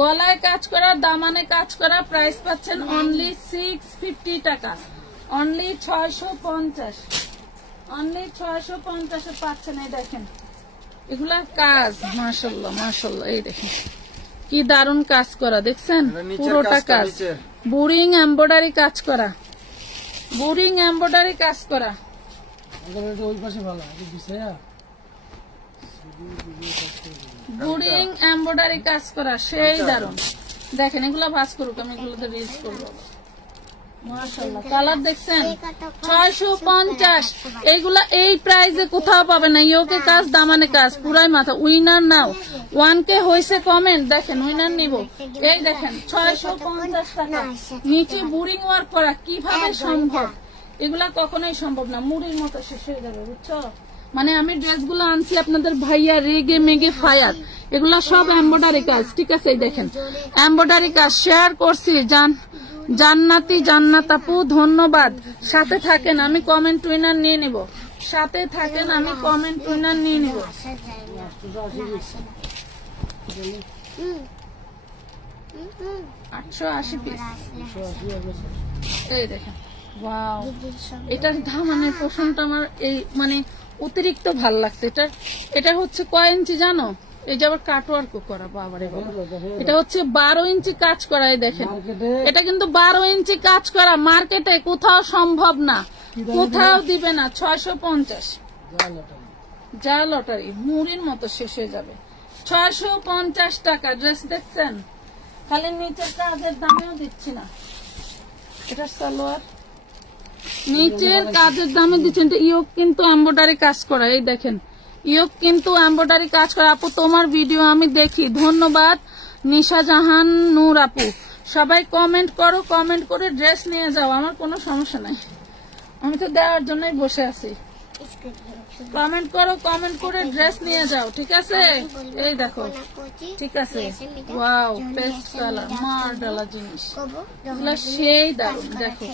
গলায় কাজ করা, দামানে কাজ করা, প্রাইস পাচ্ছেন অনলি 650 টাকা, অনলি 650, অনলি 650-এ পাচ্ছেন। এই দেখেন এগুলার কাজ, মাশাআল্লাহ মাশাআল্লাহ, এই দেখেন কি দারুণ কাজ করা, দেখছেন পুরোটা কাজ, বোরিং এমব্রয়ডারি কাজ করা, বোরিং এমব্রয়ডারি কাজ করা। বোরিং এমব্রয়ডারি কাজ করা, সেই দারুণ। দেখেন এগুলা ভাঁজ করুক, আমি এগুলোতে রিলস করবো। মাশাআল্লাহ, কালার দেখছেন 650। এইগুলা এই প্রাইসে কোথাও পাবে না। ইয়োকে কাজ, দামানে কাজ, পুরাই মাথা। উইনার নাও, 1K হয়েছে কমেন্ট, দেখেন উইনার নিব। এই দেখেন 650 টাকা, নিচে বোরিং ওয়ার্ক করা, কিভাবে সম্ভব? এগুলা কখনোই সম্ভব না, মুড়ির মতো শেষ হয়ে যাবে, বুঝছো? মানে আমি ড্রেসগুলো আনছি আপনাদের ভাইয়া রেগে মেগে ফায়ার, এগুলা সব এমব্রয়ডারি কাজ। ঠিক আছে, এই দেখেন এমব্রয়ডারি কাজ শেয়ার করছি। জান্নাতি জান্নাত আপু ধন্যবাদ, সাথে থাকেন, আমি কমেন্ট উইনার নিয়ে নিব, সাথে থাকেন, আমি কমেন্ট উইনার নিয়ে নিব। 880 পিস। এই দেখেন, ওয়াও, এটার দামানের পোষণটা আমার এই মানে অতিরিক্ত ভাল লাগছে। এটা হচ্ছে কয় ইঞ্চি জানো? এই যে আবার কাটওয়ার্ক করা, বাবারে বাবা, এটা হচ্ছে 12 ইঞ্চি কাজ করা। এই দেখেন এটা কিন্তু 12 ইঞ্চি কাজ করা, মার্কেটে কোথাও সম্ভব না, কোথাও দিবে না। 650, যা লটারি, মুড়ির মতো শেষ হয়ে যাবে। 650 টাকা ড্রেস দেখছেন, খালি নিচের কাজের দামেও দিচ্ছি না। এটা সালোয়ার, নিচের কাজের দামে দিচ্ছেন। ইয়োগ কিন্তু এমব্রয়ডারি কাজ করা, এই দেখেন ইয়োগ কিন্তু এমব্রয়ডারি কাজ করা। আপু তোমার ভিডিও আমি দেখি, ধন্যবাদ। নিশা জাহান নূর আপু, সবাই কমেন্ট করো, কমেন্ট করে ড্রেস নিয়ে যাও, আমার কোনো সমস্যা নাই, আমি তো দেওয়ার জন্যই বসে আছি। কমেন্ট করো, কমেন্ট করে ড্রেস নিয়ে যাও, ঠিক আছে? এই দেখো, ঠিক আছে, ওয়াও পেস্ট কালার মার্ডালা জিনিস, এগুলা সেই দারুন, দেখো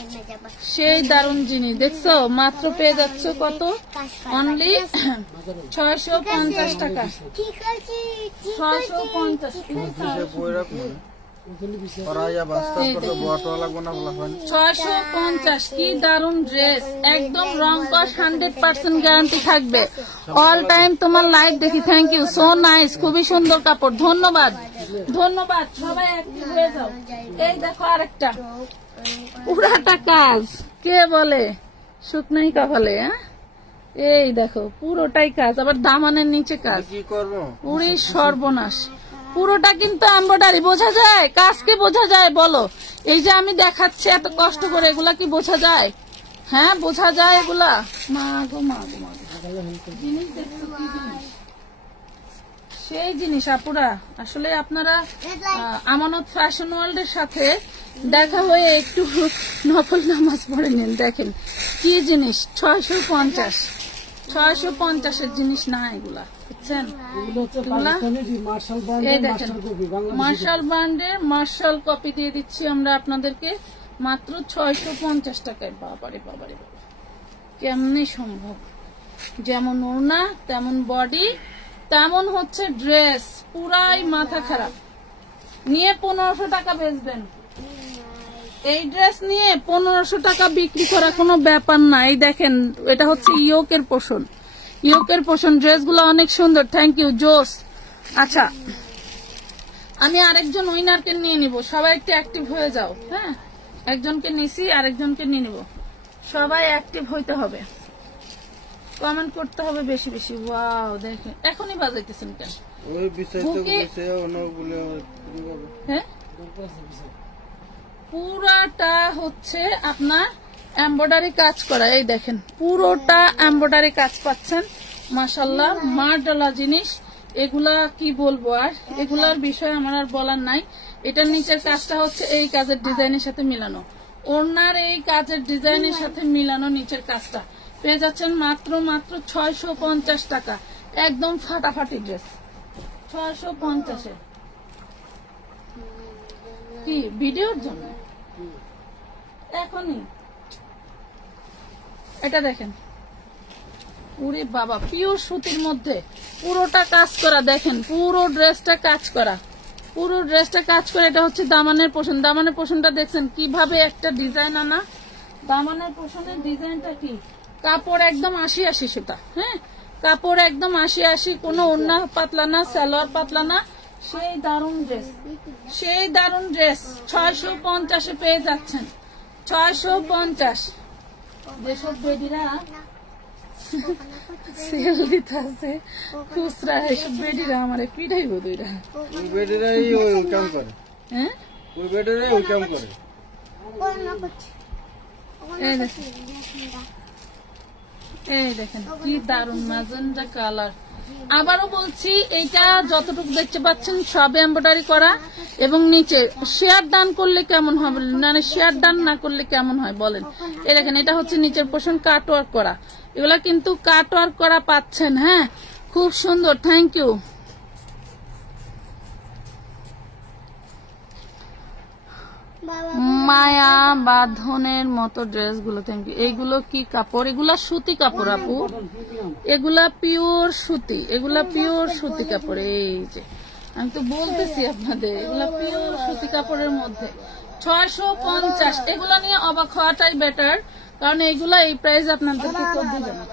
সেই দারুন জিনিস, দেখছো? মাত্র পেয়ে যাচ্ছ কত? অনলি 650 টাকা। 650 650। কি দারুন ড্রেস, একদম রং কস 100% গ্যারান্টি থাকবে। অল টাইম তোমার লাইভ দেখি। থ্যাংক ইউ, সো নাইস, খুবই সুন্দর কাপড়। ধন্যবাদ, ধন্যবাদ, সবাই অ্যাক্টিভ হয়ে যাও। এই দেখো আরেকটা পুরাটা কাজ, কে বলে শুকনাই কপালে, হ্যাঁ? এই দেখো পুরোটাই কাজ, আবার দামানের নিচে কাজ। কি করবো? পুরি সর্বনাশ, পুরোটা কিন্তু এমব্রয়ডারি। বোঝা যায় কাজকে? বোঝা যায় বলো? এই যে আমি দেখাচ্ছি এত কষ্ট করে, এগুলা কি বোঝা যায়? হ্যাঁ বোঝা যায় এগুলা। মা গো মা গো মা গো, জিনিস দেখছো কি জিনিস, সেই জিনিস আপুরা। আসলে আপনারা আমানত ফ্যাশন ওয়ার্ল্ড এর সাথে দেখা হয়ে একটু নফল নামাজ পড়ে নিন, দেখেন কি জিনিস। 650 জিনিস না এগুলা, বুঝছেন? মার্শাল ব্র্যান্ডের মার্শাল কপি দিয়ে দিচ্ছি আমরা আপনাদেরকে মাত্র 650 টাকায়। বাবারে বাবারে বাবা, কেমনি সম্ভব? যেমন ওড়না তেমন বডি তেমন হচ্ছে ড্রেস, পুরাই মাথা খারাপ। নিয়ে 1500 টাকা বেচবেন, এই ড্রেস নিয়ে 1500 টাকা বিক্রি করা কোনো ব্যাপার না। এই দেখেন, এটা হচ্ছে ইয়োকের পোষণ, ইয়োকের পোষণ। ড্রেসগুলো অনেক সুন্দর, থ্যাংক ইউ, জোস। আচ্ছা, আমি আরেকজন উইনারকে নিয়ে নিব, সবাই একটু অ্যাক্টিভ হয়ে যাও। হ্যাঁ, একজনকে নিছি, আরেকজনকে নিয়ে নিব, সবাই অ্যাক্টিভ হইতে হবে, কমেন্ট করতে হবে বেশি বেশি। ওয়াও দেখেন, এখনই বাজাইতেছেন কেন? হ্যাঁ, পুরাটা হচ্ছে আপনার এমব্রয়ডারি কাজ করা। এই দেখেন পুরোটা এমব্রয়ডারি কাজ পাচ্ছেন, মাশাআল্লাহ মার্ডালা জিনিস। এগুলা কি বলবো আর, এগুলার বিষয়ে আমার আর বলার নাই। এটার নিচের কাজটা হচ্ছে এই কাজের ডিজাইনের সাথে মিলানো, ওড়নার এই কাজের ডিজাইনের সাথে মিলানো নিচের কাজটা। পেয়ে যাচ্ছেন মাত্র 650 টাকা, একদম ফাটাফাটি ড্রেস 650-এ। কি ভিডিওর জন্য এখনই এটা দেখেন, ওরে বাবা, পিওর সুতির মধ্যে পুরোটা কাজ করা। দেখেন পুরো ড্রেসটা কাজ করা, পুরো ড্রেসটা কাজ করে। এটা হচ্ছে দামানের পোষণ, দামানের পোষণটা দেখছেন কিভাবে একটা ডিজাইন আনা। দামানের পোষণের ডিজাইনটা কি, কাপড় একদম 80 সুতা। হ্যাঁ, কাপড় একদম 80, কোনো ওড়না পাতলা না, সালোয়ার পাতলা না। সেই দারুন ড্রেস, সেই দারুন ড্রেস 650-এ পেয়ে যাচ্ছেন। 650। যেসব বেডিরা সেল দিতে আছে খুচরা, এসব বেডিরা আমার পিঠাইব দুইটা। বেডিরাই ওই কাম করে। হ্যাঁ, ওই বেডিরাই ওই কাম করে। এই দেখেন কি দারুন ম্যাজেন্টা কালার। আবারও বলছি, এইটা যতটুকু দেখতে পাচ্ছেন সব এমব্রয়ডারি করা, এবং নিচে শেয়ার ডান করলে কেমন হবে, মানে শেয়ার ডান না করলে কেমন হয় বলেন? এই দেখেন, এটা হচ্ছে নিচের পোর্শন কাট ওয়ার্ক করা, এগুলা কিন্তু কাট ওয়ার্ক করা পাচ্ছেন। হ্যাঁ, খুব সুন্দর, থ্যাংক ইউ। মায়া বাঁধনের মতো ড্রেসগুলো, থ্যাংক ইউ। এইগুলো কি কাপড়? এগুলা সুতি কাপড় আপু, এগুলা পিওর সুতি, এগুলা পিওর সুতি কাপড়। এই যে আমি তো বলতেছি আপনাদের, এগুলা পিওর সুতি কাপড়ের মধ্যে 650। এগুলা নিয়ে অবাক হওয়াটাই বেটার, কারণ এগুলা এই প্রাইস আপনাদেরকে কেউ দিবে না,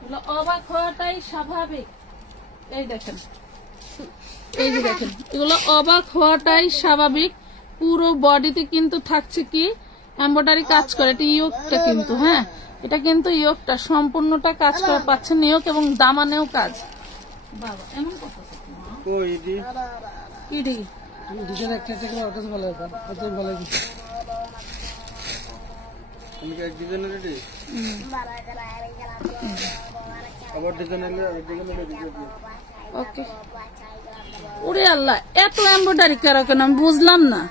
এগুলো অবাক হওয়াটাই স্বাভাবিক। এই দেখেন, এই যে দেখেন, এগুলো অবাক হওয়াটাই স্বাভাবিক। পুরো বডিতে কিন্তু থাকছে কি এমব্রয়ডারি কাজ করে। এটা ইয়োকটা কিন্তু, হ্যাঁ এটা কিন্তু ইয়োকটা সম্পূর্ণটা কাজ করা পাচ্ছেন, ইয়োক এবং দামানেও কাজ। বাবা এমন কথা ওরে আল্লাহ, এত এমব্রয়ডারি কেন আমি বুঝলাম না।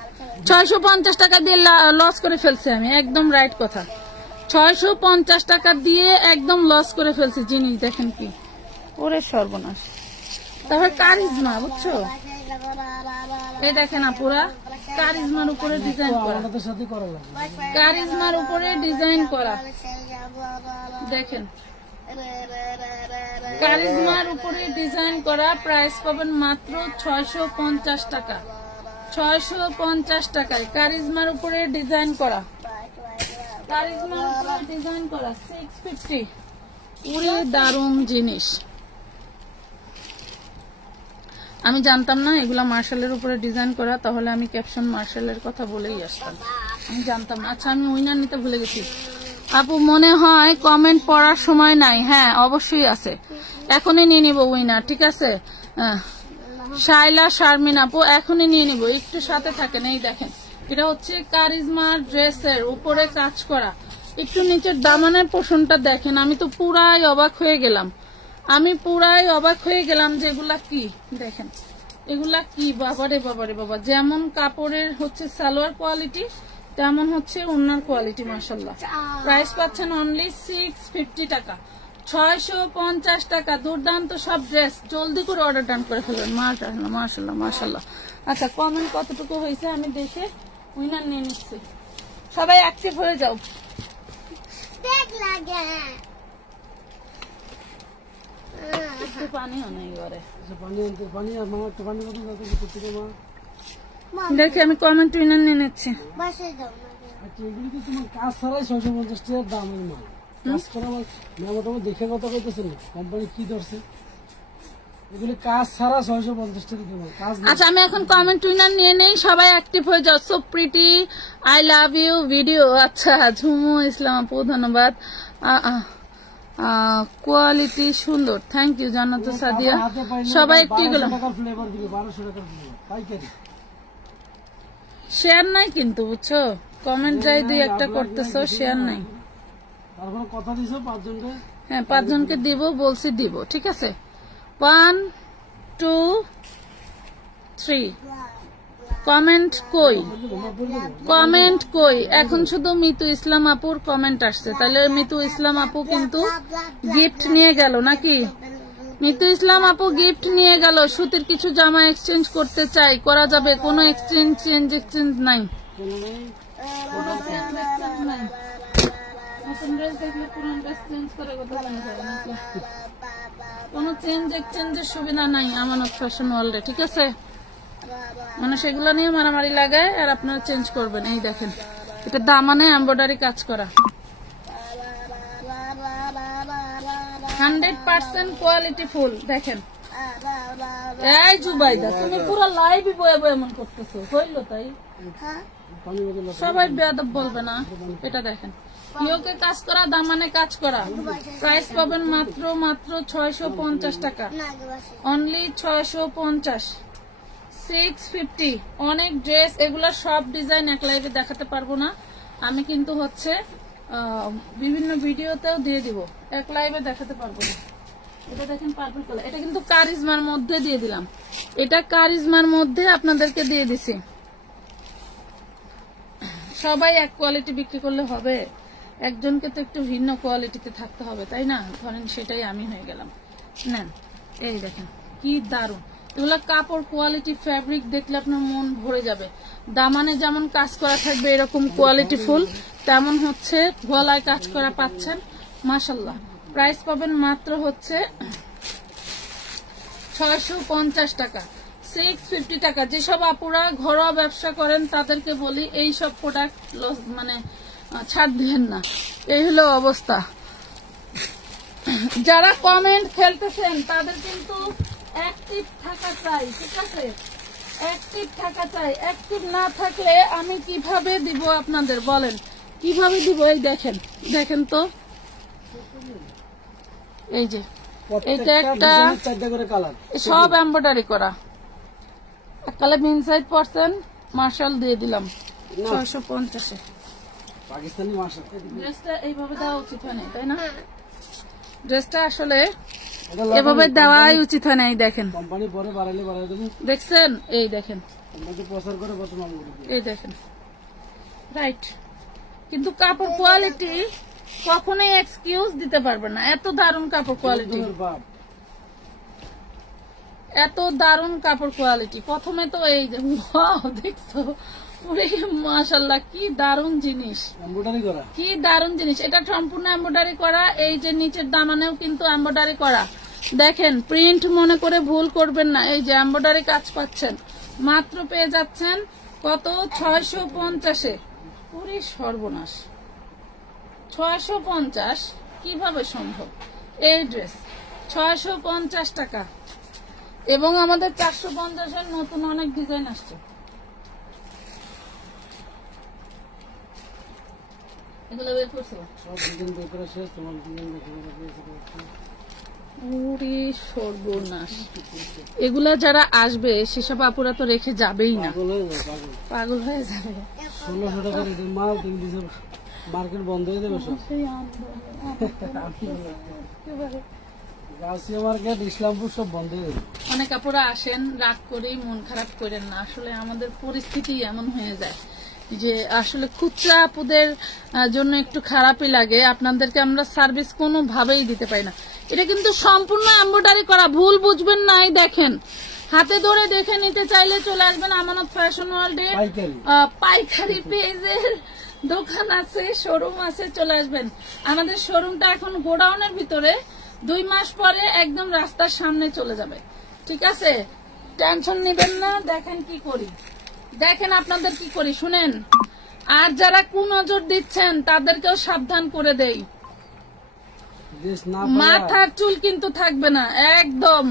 650 টাকা দিয়ে লস করে ফেলছি আমি, একদম রাইট কথা। 650 টাকা দিয়ে একদম লস করে ফেলছি জিনিস। দেখেন কি ওরে সর্বনাশ। তারপর কারিজমা, বুঝছো, এই দেখেন আপুরা, কারিজমার উপরে ডিজাইন করা, কারিজমার উপরে ডিজাইন করা, দেখেন কারিজমার উপরে ডিজাইন করা। প্রাইস পাবেন মাত্র 650 টাকা। 650 টাকায় কারিজমার উপরে ডিজাইন করা, কারিজমার উপরে ডিজাইন করা 650। পুরো দারুণ জিনিস। আমি জানতাম না এগুলা মার্শালের উপরে ডিজাইন করা, তাহলে আমি ক্যাপশন মার্শালের কথা বলেই আসতাম, আমি জানতাম না। আচ্ছা, আমি উইনার নিতে ভুলে গেছি। আপু মনে হয় কমেন্ট পড়ার সময় নাই। হ্যাঁ অবশ্যই আছে, এখনই নিয়ে নিব উইনার, ঠিক আছে। শাইলা শারমিন আপু এখনই নিয়ে নিব, একটু সাথে থাকেন। এই দেখেন এটা হচ্ছে কারিজমার ড্রেসের উপরে কাজ করা। একটু নিচের দামানের পোর্শনটা দেখেন, আমি তো পুরাই অবাক হয়ে গেলাম, আমি পুরাই অবাক হয়ে গেলাম যে এগুলা কি। দেখেন এগুলা কি, বাবারে বাবারে বাবা। যেমন কাপড়ের হচ্ছে সালোয়ার কোয়ালিটি, তেমন হচ্ছে ওড়নার কোয়ালিটি, মাশাআল্লাহ। প্রাইস পাচ্ছেন অনলি 650 টাকা। 650 টাকা, দুর্দান্ত সব ড্রেস। জলদি করে অর্ডার ডান করে ফেলবেন। মাশাআল্লাহ মাশাআল্লাহ মাশাআল্লাহ। আচ্ছা, কমেন্ট কতটুকু হয়েছে আমি দেখে উইনার নিয়ে নিচ্ছি। সবাই অ্যাক্টিভ হয়ে যাও। একটু পানিও নেই ঘরে, দেখি আমি কমেন্ট উইনার নিয়ে নিচ্ছি। তোমার কাজ ছাড়াই 650 টাকার দামের মাল কাজ করা মোটামুটি দেখে কথা কইতেছেন কোম্পানি কি ধরছে, এগুলি কাজ ছাড়া 650 টাকা দাম কাজ। আচ্ছা, আমি এখন কমেন্ট উইনার নিয়ে নেই, সবাই অ্যাক্টিভ হয়ে যাও। So pretty, I love you video. আচ্ছা, ঝুমু ইসলাম আপু ধন্যবাদ। কোয়ালিটি সুন্দর, থ্যাংক ইউ জান্নাত সাদিয়া। সবাই একটু গেলাম, শেয়ার নাই কিন্তু, বুঝছো, কমেন্ট যাই দুই একটা করতেছো, শেয়ার নাই। কথা দিছো 5 জনকে, হ্যাঁ 5 জনকে দিব, বলছি দিব, ঠিক আছে। 1 2 3। কমেন্ট কই, কমেন্ট কই? এখন শুধু মিতু ইসলাম আপুর কমেন্ট আসছে, তাহলে মিতু ইসলাম আপু কিন্তু গিফট নিয়ে গেল নাকি? মিতু ইসলাম আপু গিফট নিয়ে গেল। সুতির কিছু জামা এক্সচেঞ্জ করতে চাই, করা যাবে? কোনো এক্সচেঞ্জ নাই। কোনো চেঞ্জ এক্সচেঞ্জের সুবিধা নাই আমানত ফ্যাশন ওয়ার্ল্ডে, ঠিক আছে। মানে সেগুলো নিয়ে মারামারি লাগায় আর আপনারা চেঞ্জ করবেন। এই দেখেন এটা দামানে এমব্রয়ডারি কাজ করা, 100% কোয়ালিটি ফুল। দেখেন এই জুবাইদা, তুমি পুরো লাইভই বয়ে বয়ে এমন করতেছো, হইলো তাই? সবাই বেয়াদব বলবে না। এটা দেখেন ইয়োকে কাজ করা, দামানে কাজ করা। প্রাইস পাবেন মাত্র 650 টাকা, অনলি 650। 650। অনেক ড্রেস, এগুলা সব ডিজাইন এক লাইভে দেখাতে পারবো না আমি, কিন্তু হচ্ছে বিভিন্ন ভিডিওতেও দিয়ে দিব, এক লাইভে দেখাতে পারবো না। এটা দেখেন পার্পল কালার, এটা কিন্তু কারিজমার মধ্যে দিয়ে দিলাম, এটা কারিজমার মধ্যে আপনাদেরকে দিয়ে দিছি। সবাই এক কোয়ালিটি বিক্রি করলে হবে? একজনকে তো একটু ভিন্ন কোয়ালিটিতে থাকতে হবে, তাই না? ধরেন সেটাই আমি হয়ে গেলাম। নেন, এই দেখেন কি দারুণ এগুলা কাপড় কোয়ালিটি, ফ্যাব্রিক দেখলে আপনার মন ভরে যাবে। দামানে যেমন কাজ করা থাকবে এরকম কোয়ালিটি ফুল, তেমন হচ্ছে গলায় কাজ করা পাচ্ছেন, মাশাআল্লাহ। প্রাইস পাবেন মাত্র হচ্ছে 650 টাকা, 650 টাকা। যেসব আপুরা ঘরোয়া ব্যবসা করেন তাদেরকে বলি এই সব প্রোডাক্ট মানে ছাড় দিবেন না, এই হলো অবস্থা। যারা কমেন্ট ফেলতেছেন তাদের কিন্তু অ্যাক্টিভ থাকা চাই, ঠিক আছে? অ্যাক্টিভ থাকা চাই। অ্যাক্টিভ না থাকলে আমি কিভাবে দিব আপনাদের, বলেন কিভাবে দিব? এই দেখেন, দেখেন তো, এই যে এটা একটা সব এমব্রয়ডারি করা, কালে ইনসাইড পার্সেন্ট মার্শাল দিয়ে দিলাম 650-এ। পাকিস্তানি মার্শাল ড্রেসটা এইভাবে দেওয়া উচিত হয় না, তাই না? ড্রেসটা আসলে এভাবে দেওয়াই উচিত হয় না। এই দেখেন, কোম্পানি পরে বাড়াইলে বাড়াই দেবো, দেখছেন? এই দেখেন প্রচার করে প্রথম আমগুলো এই দেখেন, রাইট। কিন্তু কাপড় কোয়ালিটি কখনোই এক্সকিউজ দিতে পারবে না, এত দারুণ কাপড় কোয়ালিটি, এত দারুণ কাপড় কোয়ালিটি। প্রথমে তো এই যে ওয়াও, দেখছো মাশাআল্লাহ, কি দারুণ জিনিস, কি দারুণ জিনিস। এটা সম্পূর্ণ এমব্রয়ডারি করা, এই যে নিচের দামানেও কিন্তু এমব্রয়ডারি করা। দেখেন, প্রিন্ট মনে করে ভুল করবেন না, এই যে এমব্রয়ডারি কাজ পাচ্ছেন। মাত্র পেয়ে যাচ্ছেন কত? 650-এ। পুরি সর্বনাশ, 650 কিভাবে সম্ভব? এই ড্রেস 650 টাকা। এবং আমাদের 450-এর নতুন অনেক ডিজাইন আসছে। এগুলো বের করছো? সব ডিজাইন বের করা শেষ, তোমার ডিজাইন ওরে সর্বনাশ। এগুলা যারা আসবে সেসব আপুরা তো রেখে যাবেই না, পাগল হয়ে যাবে। 1600 টাকার মাল তুমি দিছো, মার্কেট বন্ধ হয়ে যাবে সব। গাছিয়া মার্কেট, ইসলামপুর সব বন্ধ হয়ে যাবে। অনেক আপুরা আসেন, রাগ করেই মন খারাপ করেন না, আসলে আমাদের পরিস্থিতি এমন হয়ে যায় যে আসলে খুচরা আপুদের জন্য একটু খারাপই লাগে। আপনাদেরকে আমরা সার্ভিস কোনোভাবেই দিতে পারি না। এটা কিন্তু সম্পূর্ণ এমব্রয়ডারি করা, ভুল বুঝবেন না। এই দেখেন, হাতে ধরে দেখে নিতে চাইলে চলে আসবেন আমানত ফ্যাশন ওয়ার্ল্ডে, পাইকারি পেজের দোকান আছে, শোরুম আছে, চলে আসবেন। আমাদের শোরুমটা এখন গোডাউনের ভিতরে, 2 মাস পরে একদম রাস্তার সামনে চলে যাবে, ঠিক আছে? টেনশন নেবেন না। দেখেন কি করি, দেখেন আপনাদের কি করি শুনেন। আর যারা কুনজর দিচ্ছেন তাদেরকেও সাবধান করে দেই, মাথার চুল কিন্তু থাকবে না একদম।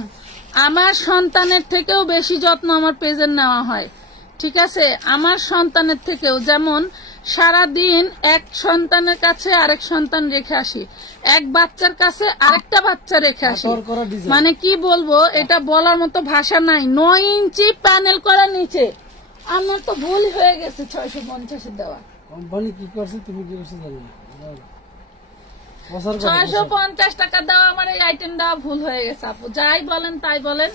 আমার সন্তানের থেকেও বেশি যত্ন আমার পেজের নেওয়া হয়, ঠিক আছে? আমার সন্তানের থেকেও, যেমন সারাদিন এক সন্তানের কাছে আরেক সন্তান রেখে আসি, এক বাচ্চার কাছে আরেকটা বাচ্চা রেখে আসি। মানে কি বলবো, এটা বলার মতো ভাষা নাই। 9 ইঞ্চি প্যানেল করা নিচে, আমার তো ভুল হয়ে গেছে 650 দেওয়া। কোম্পানি কি করছে তুমি কি করছো জানি না, 650 টাকা দেওয়া আমার এই আইটেম দেওয়া ভুল হয়ে গেছে আপু। যাই বলেন তাই বলেন,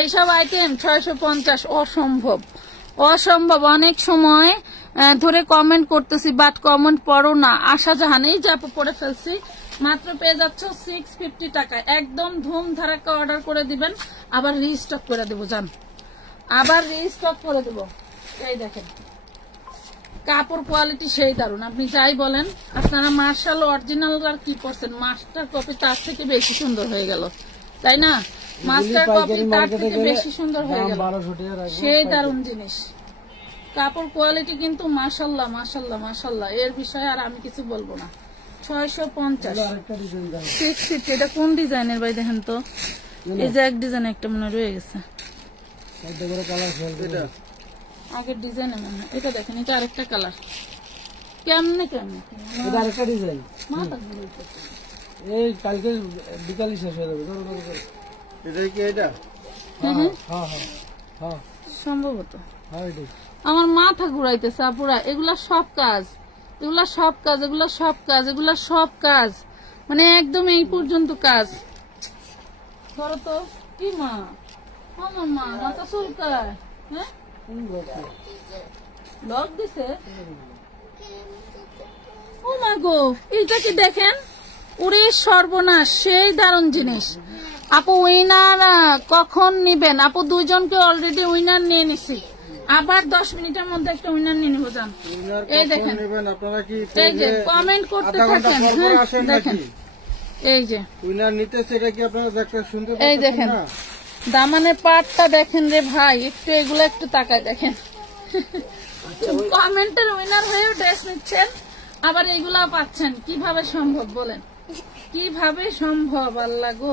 এইসব আইটেম 650 অসম্ভব, অসম্ভব। অনেক সময় ধরে কমেন্ট করতেছি, বাট কমেন্ট পড়ো না। আশা জাহান, এই যে আপু পড়ে ফেলছি, মাত্র পেয়ে যাচ্ছ 650 টাকায়। একদম ধুম ধারাক্কা অর্ডার করে দিবেন, আবার রিস্টক করে দেবো, জান, আবার রিস্টক করে দেবো। এই দেখেন, কাপড় কোয়ালিটি সেই দারুন। আপনি যাই বলেন, আপনারা মার্শাল অরিজিনাল আর কি করছেন, মাস্টার কপি তার থেকে বেশি সুন্দর হয়ে গেল, তাই না? মাস্টার কপি তার থেকে বেশি সুন্দর হয়ে গেল, সেই দারুন জিনিস। কাপড় কোয়ালিটি কিন্তু মাশাল্লাহ মাশাল্লাহ মাশাল্লাহ, এর বিষয়ে আর আমি কিছু বলবো না। 650, 650। এটা কোন ডিজাইনের ভাই দেখেন তো? এই যে এক ডিজাইন একটা মনে রয়ে গেছে, আগের ডিজাইন মনে। এটা দেখেন, এটা আরেকটা কালার। কেমনে কেমনে আরেকটা ডিজাইন, এই কালকে বিকালে শেষ হয়ে যাবে। এটা কি এটা? সম্ভবত আমার মাথা ঘুরাইতেছে আপুরা। এগুলা সব কাজ, এগুলা সব কাজ, এগুলা সব কাজ, এগুলা সব কাজ, মানে একদম এই পর্যন্ত কাজ। ধরো তো, কি মা, আমার মা মাথা চুলকায়, হ্যাঁ লক দিছে। ও মা গো, এটা কি দেখেন, ওরে সর্বনাশ, সেই দারুণ জিনিস। আপু উইনার কখন নিবেন? আপু 2 জনকে অলরেডি উইনার নিয়ে নিছি, আবার 10 মিনিটের মধ্যে একটা উইনার নিয়ে নিব। জান, এই দেখেন, এই যে কমেন্ট করতে থাকেন, দেখেন এই যে উইনার নিতেছে, এটা কি আপনারা শুনতে পাচ্ছেন? এই দেখেন দামানের পাটটা দেখেন রে ভাই, একটু এগুলো একটু তাকায় দেখেন। কমেন্টের উইনার হয়েও ড্রেস নিচ্ছেন, আবার এগুলা পাচ্ছেন, কিভাবে সম্ভব বলেন? কিভাবে সম্ভব? আল্লাহ গো,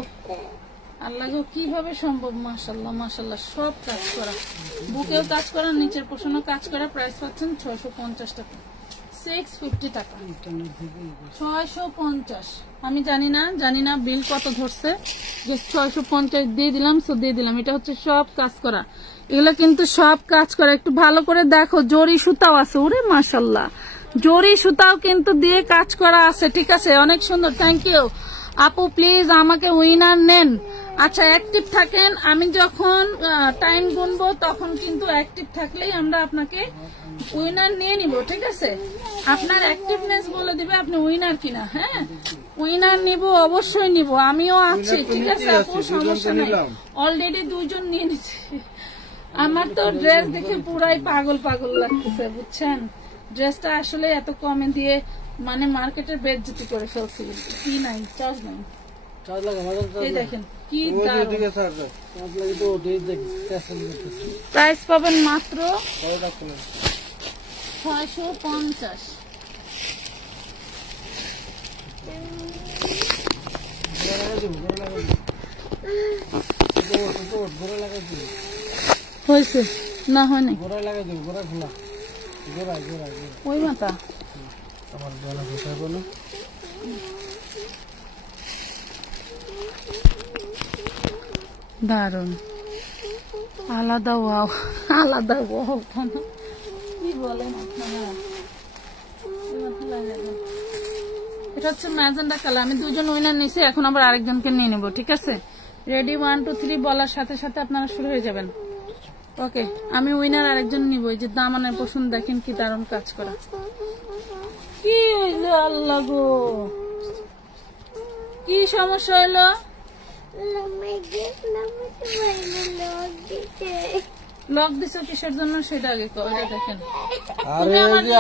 আল্লাহ গো, কিভাবে সম্ভব? মাশাল্লাহ মাশাল্লাহ, সব কাজ করা, বুকেও কাজ করা, নিচের পোষণও কাজ করা। প্রাইস পাচ্ছেন 650 টাকা, 650 টাকা, 650। আমি জানি না বিল কত ধরছে, যে 650 দিয়ে দিলাম, সো দিয়ে দিলাম। এটা হচ্ছে সব কাজ করা, এগুলো কিন্তু সব কাজ করা। একটু ভালো করে দেখো, জরি সুতাও আছে, ওরে মাশাল্লাহ, জরি সুতাও কিন্তু দিয়ে কাজ করা আছে, ঠিক আছে? অনেক সুন্দর, থ্যাংক ইউ। আপু প্লিজ আমাকে উইনার নেন। আচ্ছা অ্যাক্টিভ থাকেন, আমি যখন টাইম গুনবো তখন কিন্তু অ্যাক্টিভ থাকলেই আমরা আপনাকে উইনার নিয়ে নিব, ঠিক আছে? আপনার অ্যাক্টিভনেস বলে দিবে আপনি উইনার কিনা। হ্যাঁ উইনার নিব, অবশ্যই নিব, আমিও আছি, ঠিক আছে আপু, সমস্যা নেই। অলরেডি 2 জন নিয়ে নিচ্ছে। আমার তো ড্রেস দেখে পুরাই পাগল পাগল লাগতেছে, বুঝছেন? ড্রেসটা আসলে এত কমে দিয়ে মানে মার্কেটের বেজ্জতি করে ফেলছি। কি নাই, চার্জ নাই। এই দেখেন কি প্রাইস পাবেন মাত্র 650। হয়েছে না হয়নি ওই মাথা দারুন আলাদা ওয়াও, আলাদা ওয়াও কি বলেন আপনারা? এটা হচ্ছে ম্যাজেন্ডা কালার। আমি 2 জন উইনার নিয়েছি, এখন আবার আরেকজনকে নিয়ে নেব, ঠিক আছে? রেডি 1 2 3 বলার সাথে সাথে আপনারা শুরু হয়ে যাবেন। ওকে আমি উইনার আরেকজন নিব। এই যে দামানের পশম দেখেন কি দারুণ কাজ করা। কি হইলো আল্লাহ গো, কি সমস্যা হইলো? লক দিছো কিসের জন্য সেটা আগে কও। এটা দেখেন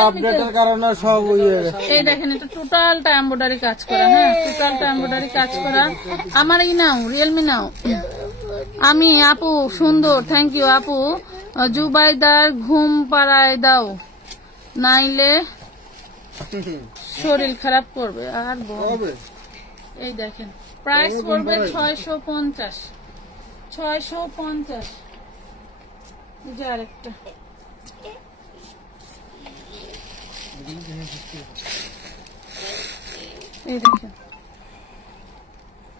আপডেটের কারণে সব এই দেখেন এটা টোটালটা এমব্রয়ডারি কাজ করা। হ্যাঁ টোটালটা এমব্রয়ডারি কাজ করা। আমার এই নাও রিয়েলমি নাও। আমি আপু সুন্দর, থ্যাংক ইউ আপু। জুবাইদার ঘুম পাড়ায় দাও, নাইলে শরীর খারাপ করবে। আর এই দেখেন প্রাইস পড়বে 650। 650 যে আরেকটা এই দেখেন।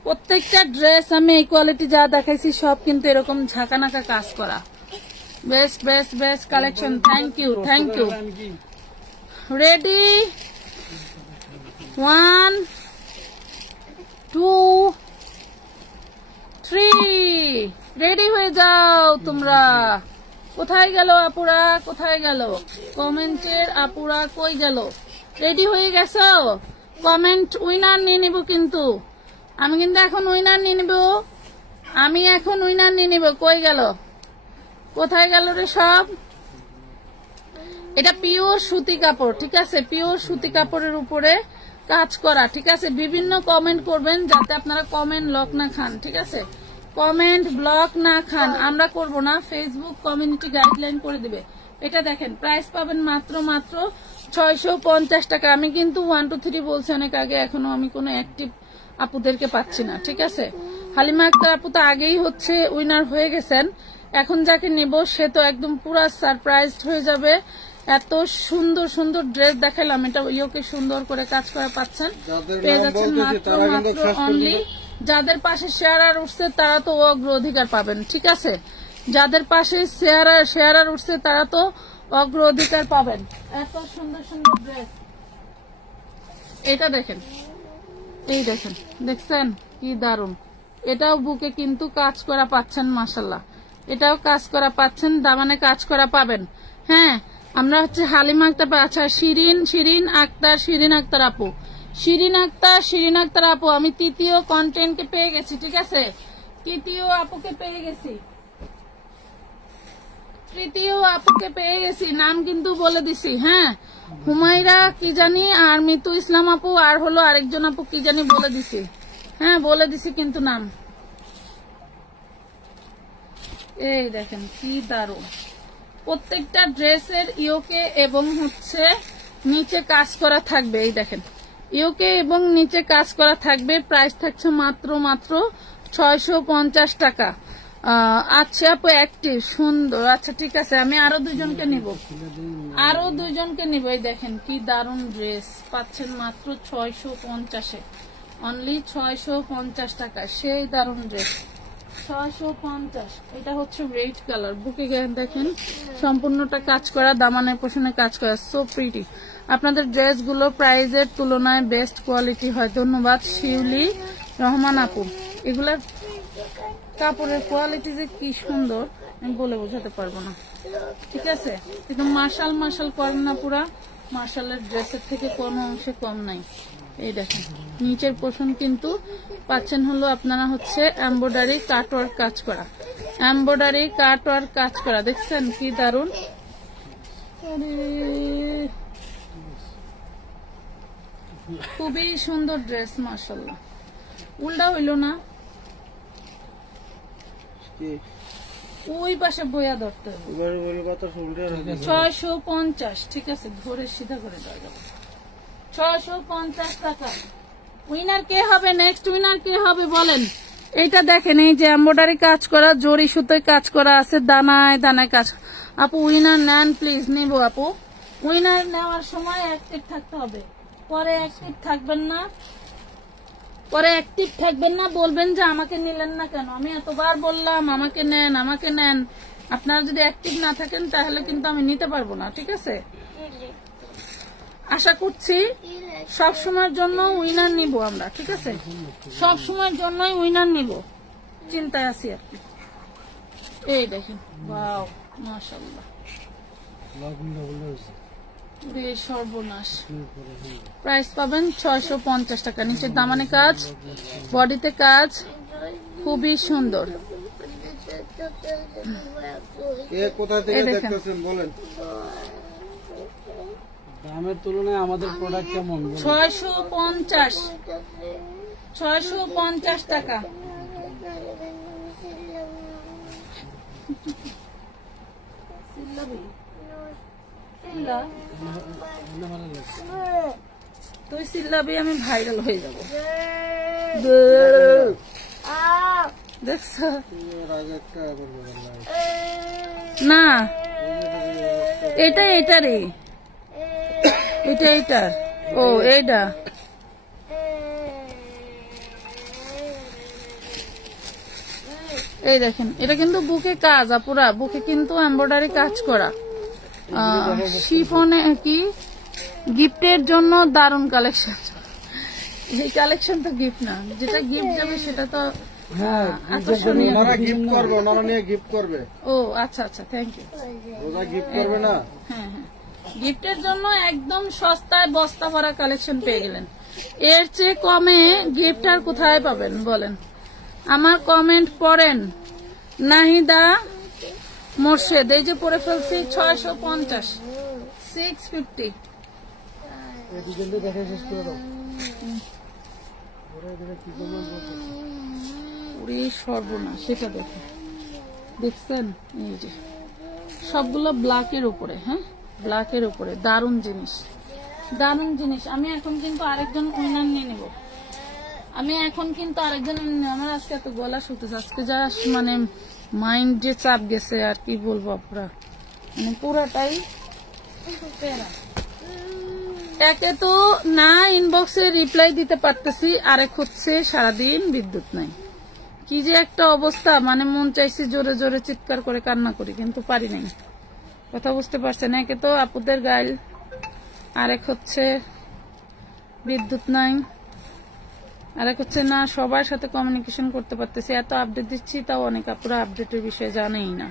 প্রত্যেকটা ড্রেস আমি এই কোয়ালিটি যা দেখাইছি সব কিন্তু এরকম ঝাঁকানাকা কাজ করা। Best best best collection. Thank you thank you. Ready 1 2 3 ready হয়ে যাও তোমরা। কোথায় গেল আপুরা, কোথায় গেল? কমেন্টের আপুরা কই গেল? রেডি হয়ে গেছো? কমেন্ট উইনার নিয়ে নিব কিন্তু আমি, কিন্তু এখন উইনার নিয়ে নিব আমি, এখন উইনার নিয়ে নিব। কই গেল, কোথায় গেল রে সব? এটা পিওর সুতি কাপড়, ঠিক আছে? পিওর সুতি কাপড়ের উপরে কাজ করা, ঠিক আছে? বিভিন্ন কমেন্ট করবেন যাতে আপনারা কমেন্ট লক না খান, ঠিক আছে? কমেন্ট ব্লক না খান, আমরা করব না, ফেসবুক কমিউনিটি গাইডলাইন করে দিবে। এটা দেখেন প্রাইস পাবেন মাত্র মাত্র 650 টাকা। আমি কিন্তু 1 2 3 বলছি অনেক আগে, এখনো আমি কোনো অ্যাক্টিভ আপুদেরকে পাচ্ছি না, ঠিক আছে? হালিমা আক্তার আপু তো আগেই হচ্ছে উইনার হয়ে গেছেন, এখন যাকে নেব সে তো একদম পুরা সারপ্রাইজড হয়ে যাবে। এত সুন্দর সুন্দর ড্রেস দেখালাম, এটা ইয়োকে সুন্দর করে কাজ করা পাচ্ছেন, পেয়ে যাচ্ছেন মাত্র মাত্র অনলি। যাদের পাশে শেয়ার উঠছে তারা তো অগ্রাধিকার পাবেন, ঠিক আছে? যাদের পাশে শেয়ার উঠছে তারা তো অগ্রাধিকার পাবেন। এত সুন্দর সুন্দর ড্রেস। এটা দেখেন, এই দেখেন, দেখছেন কি দারুন। এটাও বুকে কিন্তু কাজ করা পাচ্ছেন, মাশাল্লাহ। এটাও কাজ করা পাচ্ছেন, দামানে কাজ করা পাবেন। হ্যাঁ আমরা হচ্ছে হালিমা আক্তার, আচ্ছা শিরিন আক্তার আপু, শিরিন আক্তার আপু, আমি তৃতীয় কন্টেন্টকে পেয়ে গেছি, ঠিক আছে? তৃতীয় আপুকে পেয়ে গেছি, তৃতীয় আপুকে পেয়ে গেছি, নাম কিন্তু বলে দিছি। হ্যাঁ হুমায়রা কি জানি, আর মিতু ইসলাম আপু, আর হলো আরেকজন আপু কি জানি বলে দিছি। হ্যাঁ বলে দিছি কিন্তু নাম। এই দেখেন কি দারুণ। প্রত্যেকটা ড্রেসের ইয়োকে এবং হচ্ছে নিচে কাজ করা থাকবে। এই দেখেন ইয়োকে এবং নিচে কাজ করা থাকবে। প্রাইস থাকছে মাত্র মাত্র 650 টাকা। আচ্ছা আপু অ্যাক্টিভ সুন্দর, আচ্ছা ঠিক আছে, আমি আরো 2 জনকে নিব, আরো 2 জনকে নিব। এই দেখেন কি দারুণ ড্রেস পাচ্ছেন মাত্র 650-এ, অনলি 650 টাকা। সেই দারুণ ড্রেস 650। এটা হচ্ছে রেড কালার, বুকে দেখেন সম্পূর্ণটা কাজ করা, দামানের পোষণে কাজ করা, সো প্রিটি। আপনাদের ড্রেসগুলো প্রাইজের তুলনায় বেস্ট কোয়ালিটি হয়। ধন্যবাদ শিউলি রহমান আপু, এগুলার কাপড়ের কোয়ালিটি যে কি সুন্দর আমি বলে বোঝাতে পারবো না। ঠিক আছে, কিন্তু মার্শাল মার্শাল করেন না, পুরা মার্শালের ড্রেসের থেকে কোনো অংশে কম নাই। এই দেখেন নিচের পোষণ কিন্তু পাচ্ছেন হলো আপনারা হচ্ছে এমব্রয়ডারি কাটওয়ার্ক কাজ করা, এমব্রয়ডারি কাটওয়ার্ক কাজ করা। দেখছেন কি দারুন, খুবই সুন্দর ড্রেস মাশাআল্লাহ। উল্টা হইল না, ওই পাশে বইয়া ধরতে হবে। 650, ঠিক আছে, ধরে সিধা করে দেওয়া যাবে। 650 টাকা। উইনার কে হবে? নেক্সট উইনার কে হবে বলেন? এইটা দেখেন, এই যে এমব্রয়ডারি কাজ করা, জরি সুতোয় কাজ করা আছে, দানায় দানায় কাজ। আপু উইনার নেন প্লিজ, নিব আপু। উইনার নেওয়ার সময় অ্যাক্টিভ থাকতে হবে, পরে অ্যাক্টিভ থাকবেন না, পরে অ্যাক্টিভ থাকবেন না, বলবেন যে আমাকে নিলেন না কেন, আমি এতবার বললাম আমাকে নেন আমাকে নেন। আপনারা যদি অ্যাক্টিভ না থাকেন তাহলে কিন্তু আমি নিতে পারবো না। ঠিক আছে, আশা করছি সব সময়ের জন্য উইনার নিব আমরা। ঠিক আছে, সব সময়ের জন্যই উইনার নিব, চিন্তায় আছি আর কি। এই দেখেন, ওয়াও মাশাআল্লাহ, সর্বনাশ। প্রাইস পাবেন 650 টাকা। নিচের দামানে কাজ, বডিতে কাজ, খুবই সুন্দর। কোথা থেকে দেখতেছেন বলেন? দামের তুলনায় আমাদের প্রোডাক্ট কেমন? 650 টাকা। তুই চিল্লাবি, আমি ভাইরাল হয়ে যাব। দেখছ না, এটা এটারই, এটা এটার। ও এইটা এই দেখেন, এটা কিন্তু বুকে কাজ, আপুরা বুকে কিন্তু এমব্রয়ডারি কাজ করা। শিফনে কি গিফটের জন্য দারুন কালেকশন। এই কালেকশন তো গিফট না, যেটা গিফট যাবে সেটা তো আকর্ষণীয়। ও আচ্ছা আচ্ছা, থ্যাংক ইউ। হ্যাঁ হ্যাঁ, গিফটের জন্য একদম সস্তায় বস্তা ভরা কালেকশন পেয়ে গেলেন। এর চেয়ে কমে গিফট আর কোথায় পাবেন বলেন? আমার কমেন্ট পড়েন। নাহিদা মোর্শেদ, এই যে পরে ফেলছি 650, 650। সর্বনাশ, সেটা দেখে দেখছেন, এই যে সবগুলো ব্ল্যাকের উপরে। হ্যাঁ, ব্ল্যাকের উপরে দারুন জিনিস, দারুন জিনিস। আমি এখন কিন্তু আরেকজন উইনার নিয়ে নেব, আমি এখন কিন্তু আরেকজন। আমার আজকে এত গলা শুনতেছে, আজকে যা মানে মাইন্ড যে চাপ গেছে আর কি বলবো আপনারা, মানে পুরাটাই প্যারা। একে তো না ইনবক্সে রিপ্লাই দিতে পারতেছি, আরেক হচ্ছে সারাদিন বিদ্যুৎ নাই। কি যে একটা অবস্থা, মানে মন চাইছে জোরে জোরে চিৎকার করে কান্না করি, কিন্তু পারি নাই। কথা বুঝতে পারছেন? একে তো আপুদের গাইল, আরেক হচ্ছে বিদ্যুৎ নাই, আরেক হচ্ছে না সবার সাথে কমিউনিকেশন করতে পারতেছি। এত আপডেট দিচ্ছি, তাও অনেক আপুরা আপডেটের বিষয়ে জানেই না।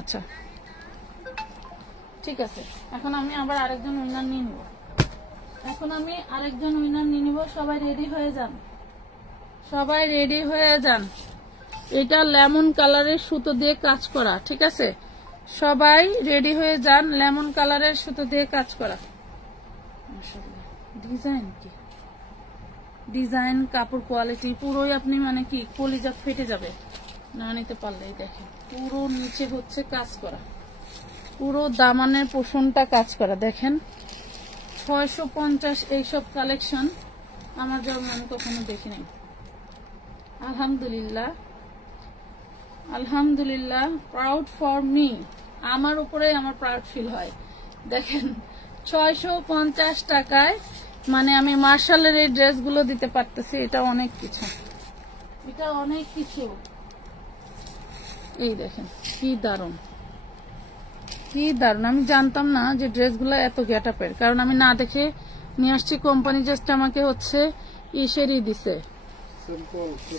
আচ্ছা ঠিক আছে, এখন আমি আবার আরেকজন উইনার নিয়ে নিব। সবাই রেডি হয়ে যান, সবাই রেডি হয়ে যান। এটা লেমন কালারের সুতো দিয়ে কাজ করা। ঠিক আছে, সবাই রেডি হয়ে যান, লেমন কালারের সুতো দিয়ে কাজ করা। ডিজাইন কি ডিজাইন, কাপড় কোয়ালিটি পুরোই আপনি মানে কি কলিজা ফেটে যাবে না নিতে পারলে। দেখেন পুরো নিচে হচ্ছে কাজ করা, পুরো দামানের পোষণটা কাজ করা। দেখেন 650 এইসব কালেকশন আমার যেমন আমি কখনো দেখি নাই। আলহামদুলিল্লাহ, আলহামদুলিল্লাহ, প্রাউড ফর মি। আমার উপরে আমার প্রাউড ফিল হয়। দেখেন 650 টাকায় মানে আমি মার্শালের এই ড্রেসগুলো দিতে পারতেছি, এটা অনেক কিছু, এটা অনেক কিছু। এই দেখেন কি দারুন, কি দারুন। আমি জানতাম না যে ড্রেসগুলো এত গেটআপের, কারণ আমি না দেখে নিয়ে আসছি। কোম্পানি জাস্ট আমাকে হচ্ছে ইসেরই দিছে,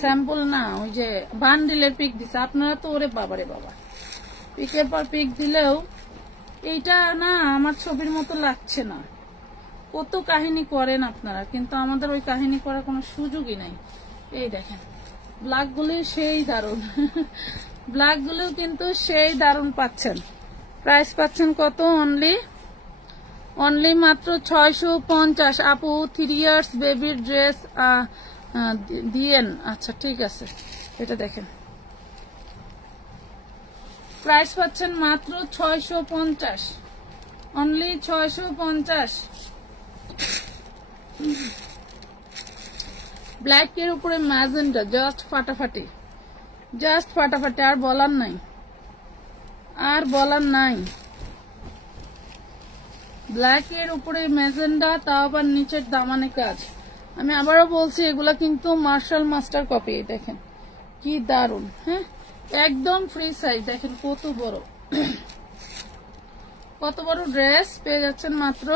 স্যাম্পল না, ওই যে বান্ডিলের পিক দিছে। আপনারা তো ওরে বাবারে বাবা, পিকের পর পিক দিলেও এইটা না আমার ছবির মতো লাগছে না। কত কাহিনী করেন আপনারা, কিন্তু আমাদের ওই কাহিনী করার কোনো সুযোগই নাই। এই দেখেন ব্ল্যাক গুলি সেই দারুন, ব্ল্যাক গুলিও কিন্তু সেই দারুন পাচ্ছেন। প্রাইস পাচ্ছেন কত? অনলি মাত্র 650। আপু 3 ইয়ার্স বেবির ড্রেস দিয়েন। আচ্ছা ঠিক আছে, এটা দেখেন প্রাইস পাচ্ছেন মাত্র 650, অনলি 650। ব্ল্যাক এর উপরে ম্যাজেন্টা, জাস্ট ফাটাফাটি, জাস্ট ফাটাফাটি, আর বলার নাই, আর বলার নাই। ব্ল্যাক এর উপরে ম্যাজেন্ডা, তাও আবার নিচের দামানে কাজ। আমি আবারও বলছি এগুলা কিন্তু মার্শাল মাস্টার কপি। দেখেন কি দারুন, হ্যাঁ একদম ফ্রি সাইজ। দেখেন কত বড়, কত বড় ড্রেস পেয়ে যাচ্ছেন মাত্র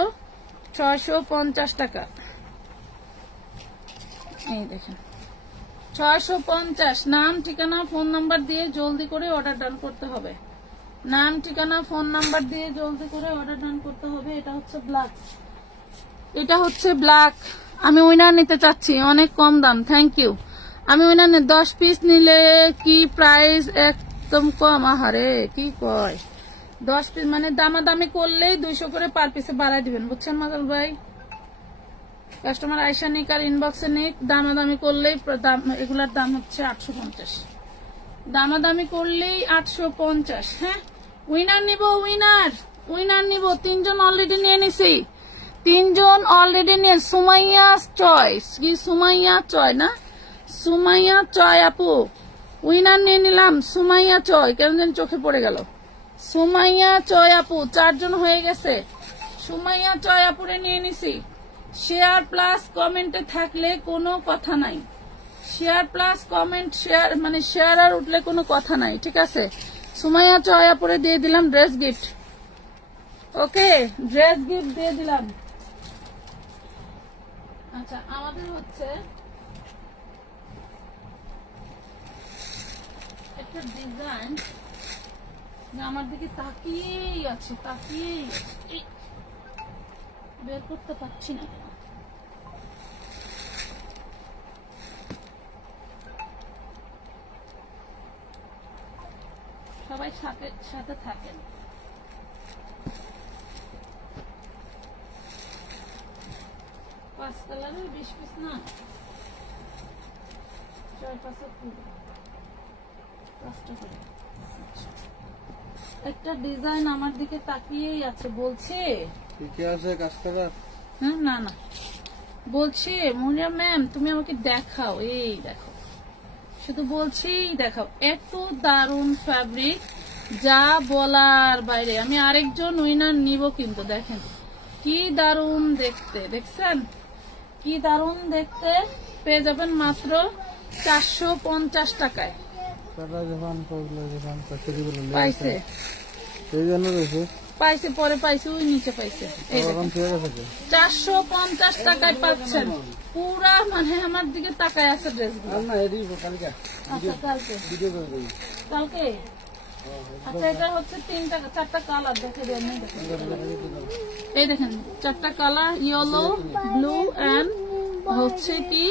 650 টাকা। এই দেখেন 650। নাম ঠিকানা ফোন নাম্বার দিয়ে জলদি করে অর্ডার ডান করতে হবে। নাম ঠিকানা ফোন নাম্বার দিয়ে জলদি করে অর্ডার ডান করতে হবে। এটা হচ্ছে ব্ল্যাক, এটা হচ্ছে ব্ল্যাক। আমি উইনার নিতে চাচ্ছি, অনেক কম দাম, থ্যাংক ইউ। আমি উইনার 10 পিস নিলে কি প্রাইস একদম কম? আহারে কি কয়, 10 পিস মানে দামাদামি করলেই 200 করে পার পিসে বাড়াই দিবেন, বুঝছেন মাদাল ভাই? কাস্টমার আয়সা নিক আর ইনবক্সে নিক, দামাদামি করলেই এগুলার দাম হচ্ছে 850, দামাদামি করলেই 850। হ্যাঁ উইনার নিব, উইনার নিব। 3 জন অলরেডি নিয়ে নিছি, 3 জন অলরেডি নিয়ে। সুমাইয়া চয়েস, কি সুমাইয়া চয় না, সুমাইয়া চয় আপু উইনার নিয়ে নিলাম। সুমাইয়া চয় কেন যেন চোখে পড়ে গেল। সুমাইয়া চয় আপু 4 জন হয়ে গেছে। সুমাইয়া চয় আপুরে নিয়ে নিছি। শেয়ার প্লাস কমেন্টে থাকলে কোনো কথা নাই, শেয়ার প্লাস কমেন্ট, শেয়ার মানে শেয়ার আর উঠলে কোনো কথা নাই, ঠিক আছে? সুমাইয়া চয়া পরে দিয়ে দিলাম ড্রেস গিফট। ওকে, ড্রেস গিফট দিয়ে দিলাম। আচ্ছা আমাদের হচ্ছে একটা ডিজাইন আমার দিকে তাকিয়েই আছে, তাকিয়েই আছে, বের করতে পারছি না। সবাই সাথে থাকেন। 5 কালারের 20 পিস না, 4-5 করে। একটা ডিজাইন আমার দিকে তাকিয়েই আছে, বলছে ঠিকই আছে কাজ করা। না না বলছে মনিয়া ম্যাম তুমি আমাকে দেখাও, এই দেখো, শুধু বলছি দেখাও, এত দারুন ফ্যাব্রিক যা বলার বাইরে। আমি আরেকজন উইনার নিব কিন্তু দেখেন কি দারুন দেখতে, দেখছেন কি দারুন দেখতে। পেয়ে যাবেন মাত্র 450 টাকায়। পাইছে পাইছে পরে পাইছে, ওই নিচে পাইছে। 450 টাকায় পাচ্ছেন পুরা, মানে আমার দিকে তাকায় আছে ড্রেসগুলো। আচ্ছা কালকে কালকে আচ্ছা এটা হচ্ছে 4টা কালার দেখে দেন। এই দেখেন 4টা কালার, ইয়েলো, ব্লু এন্ড হচ্ছে কি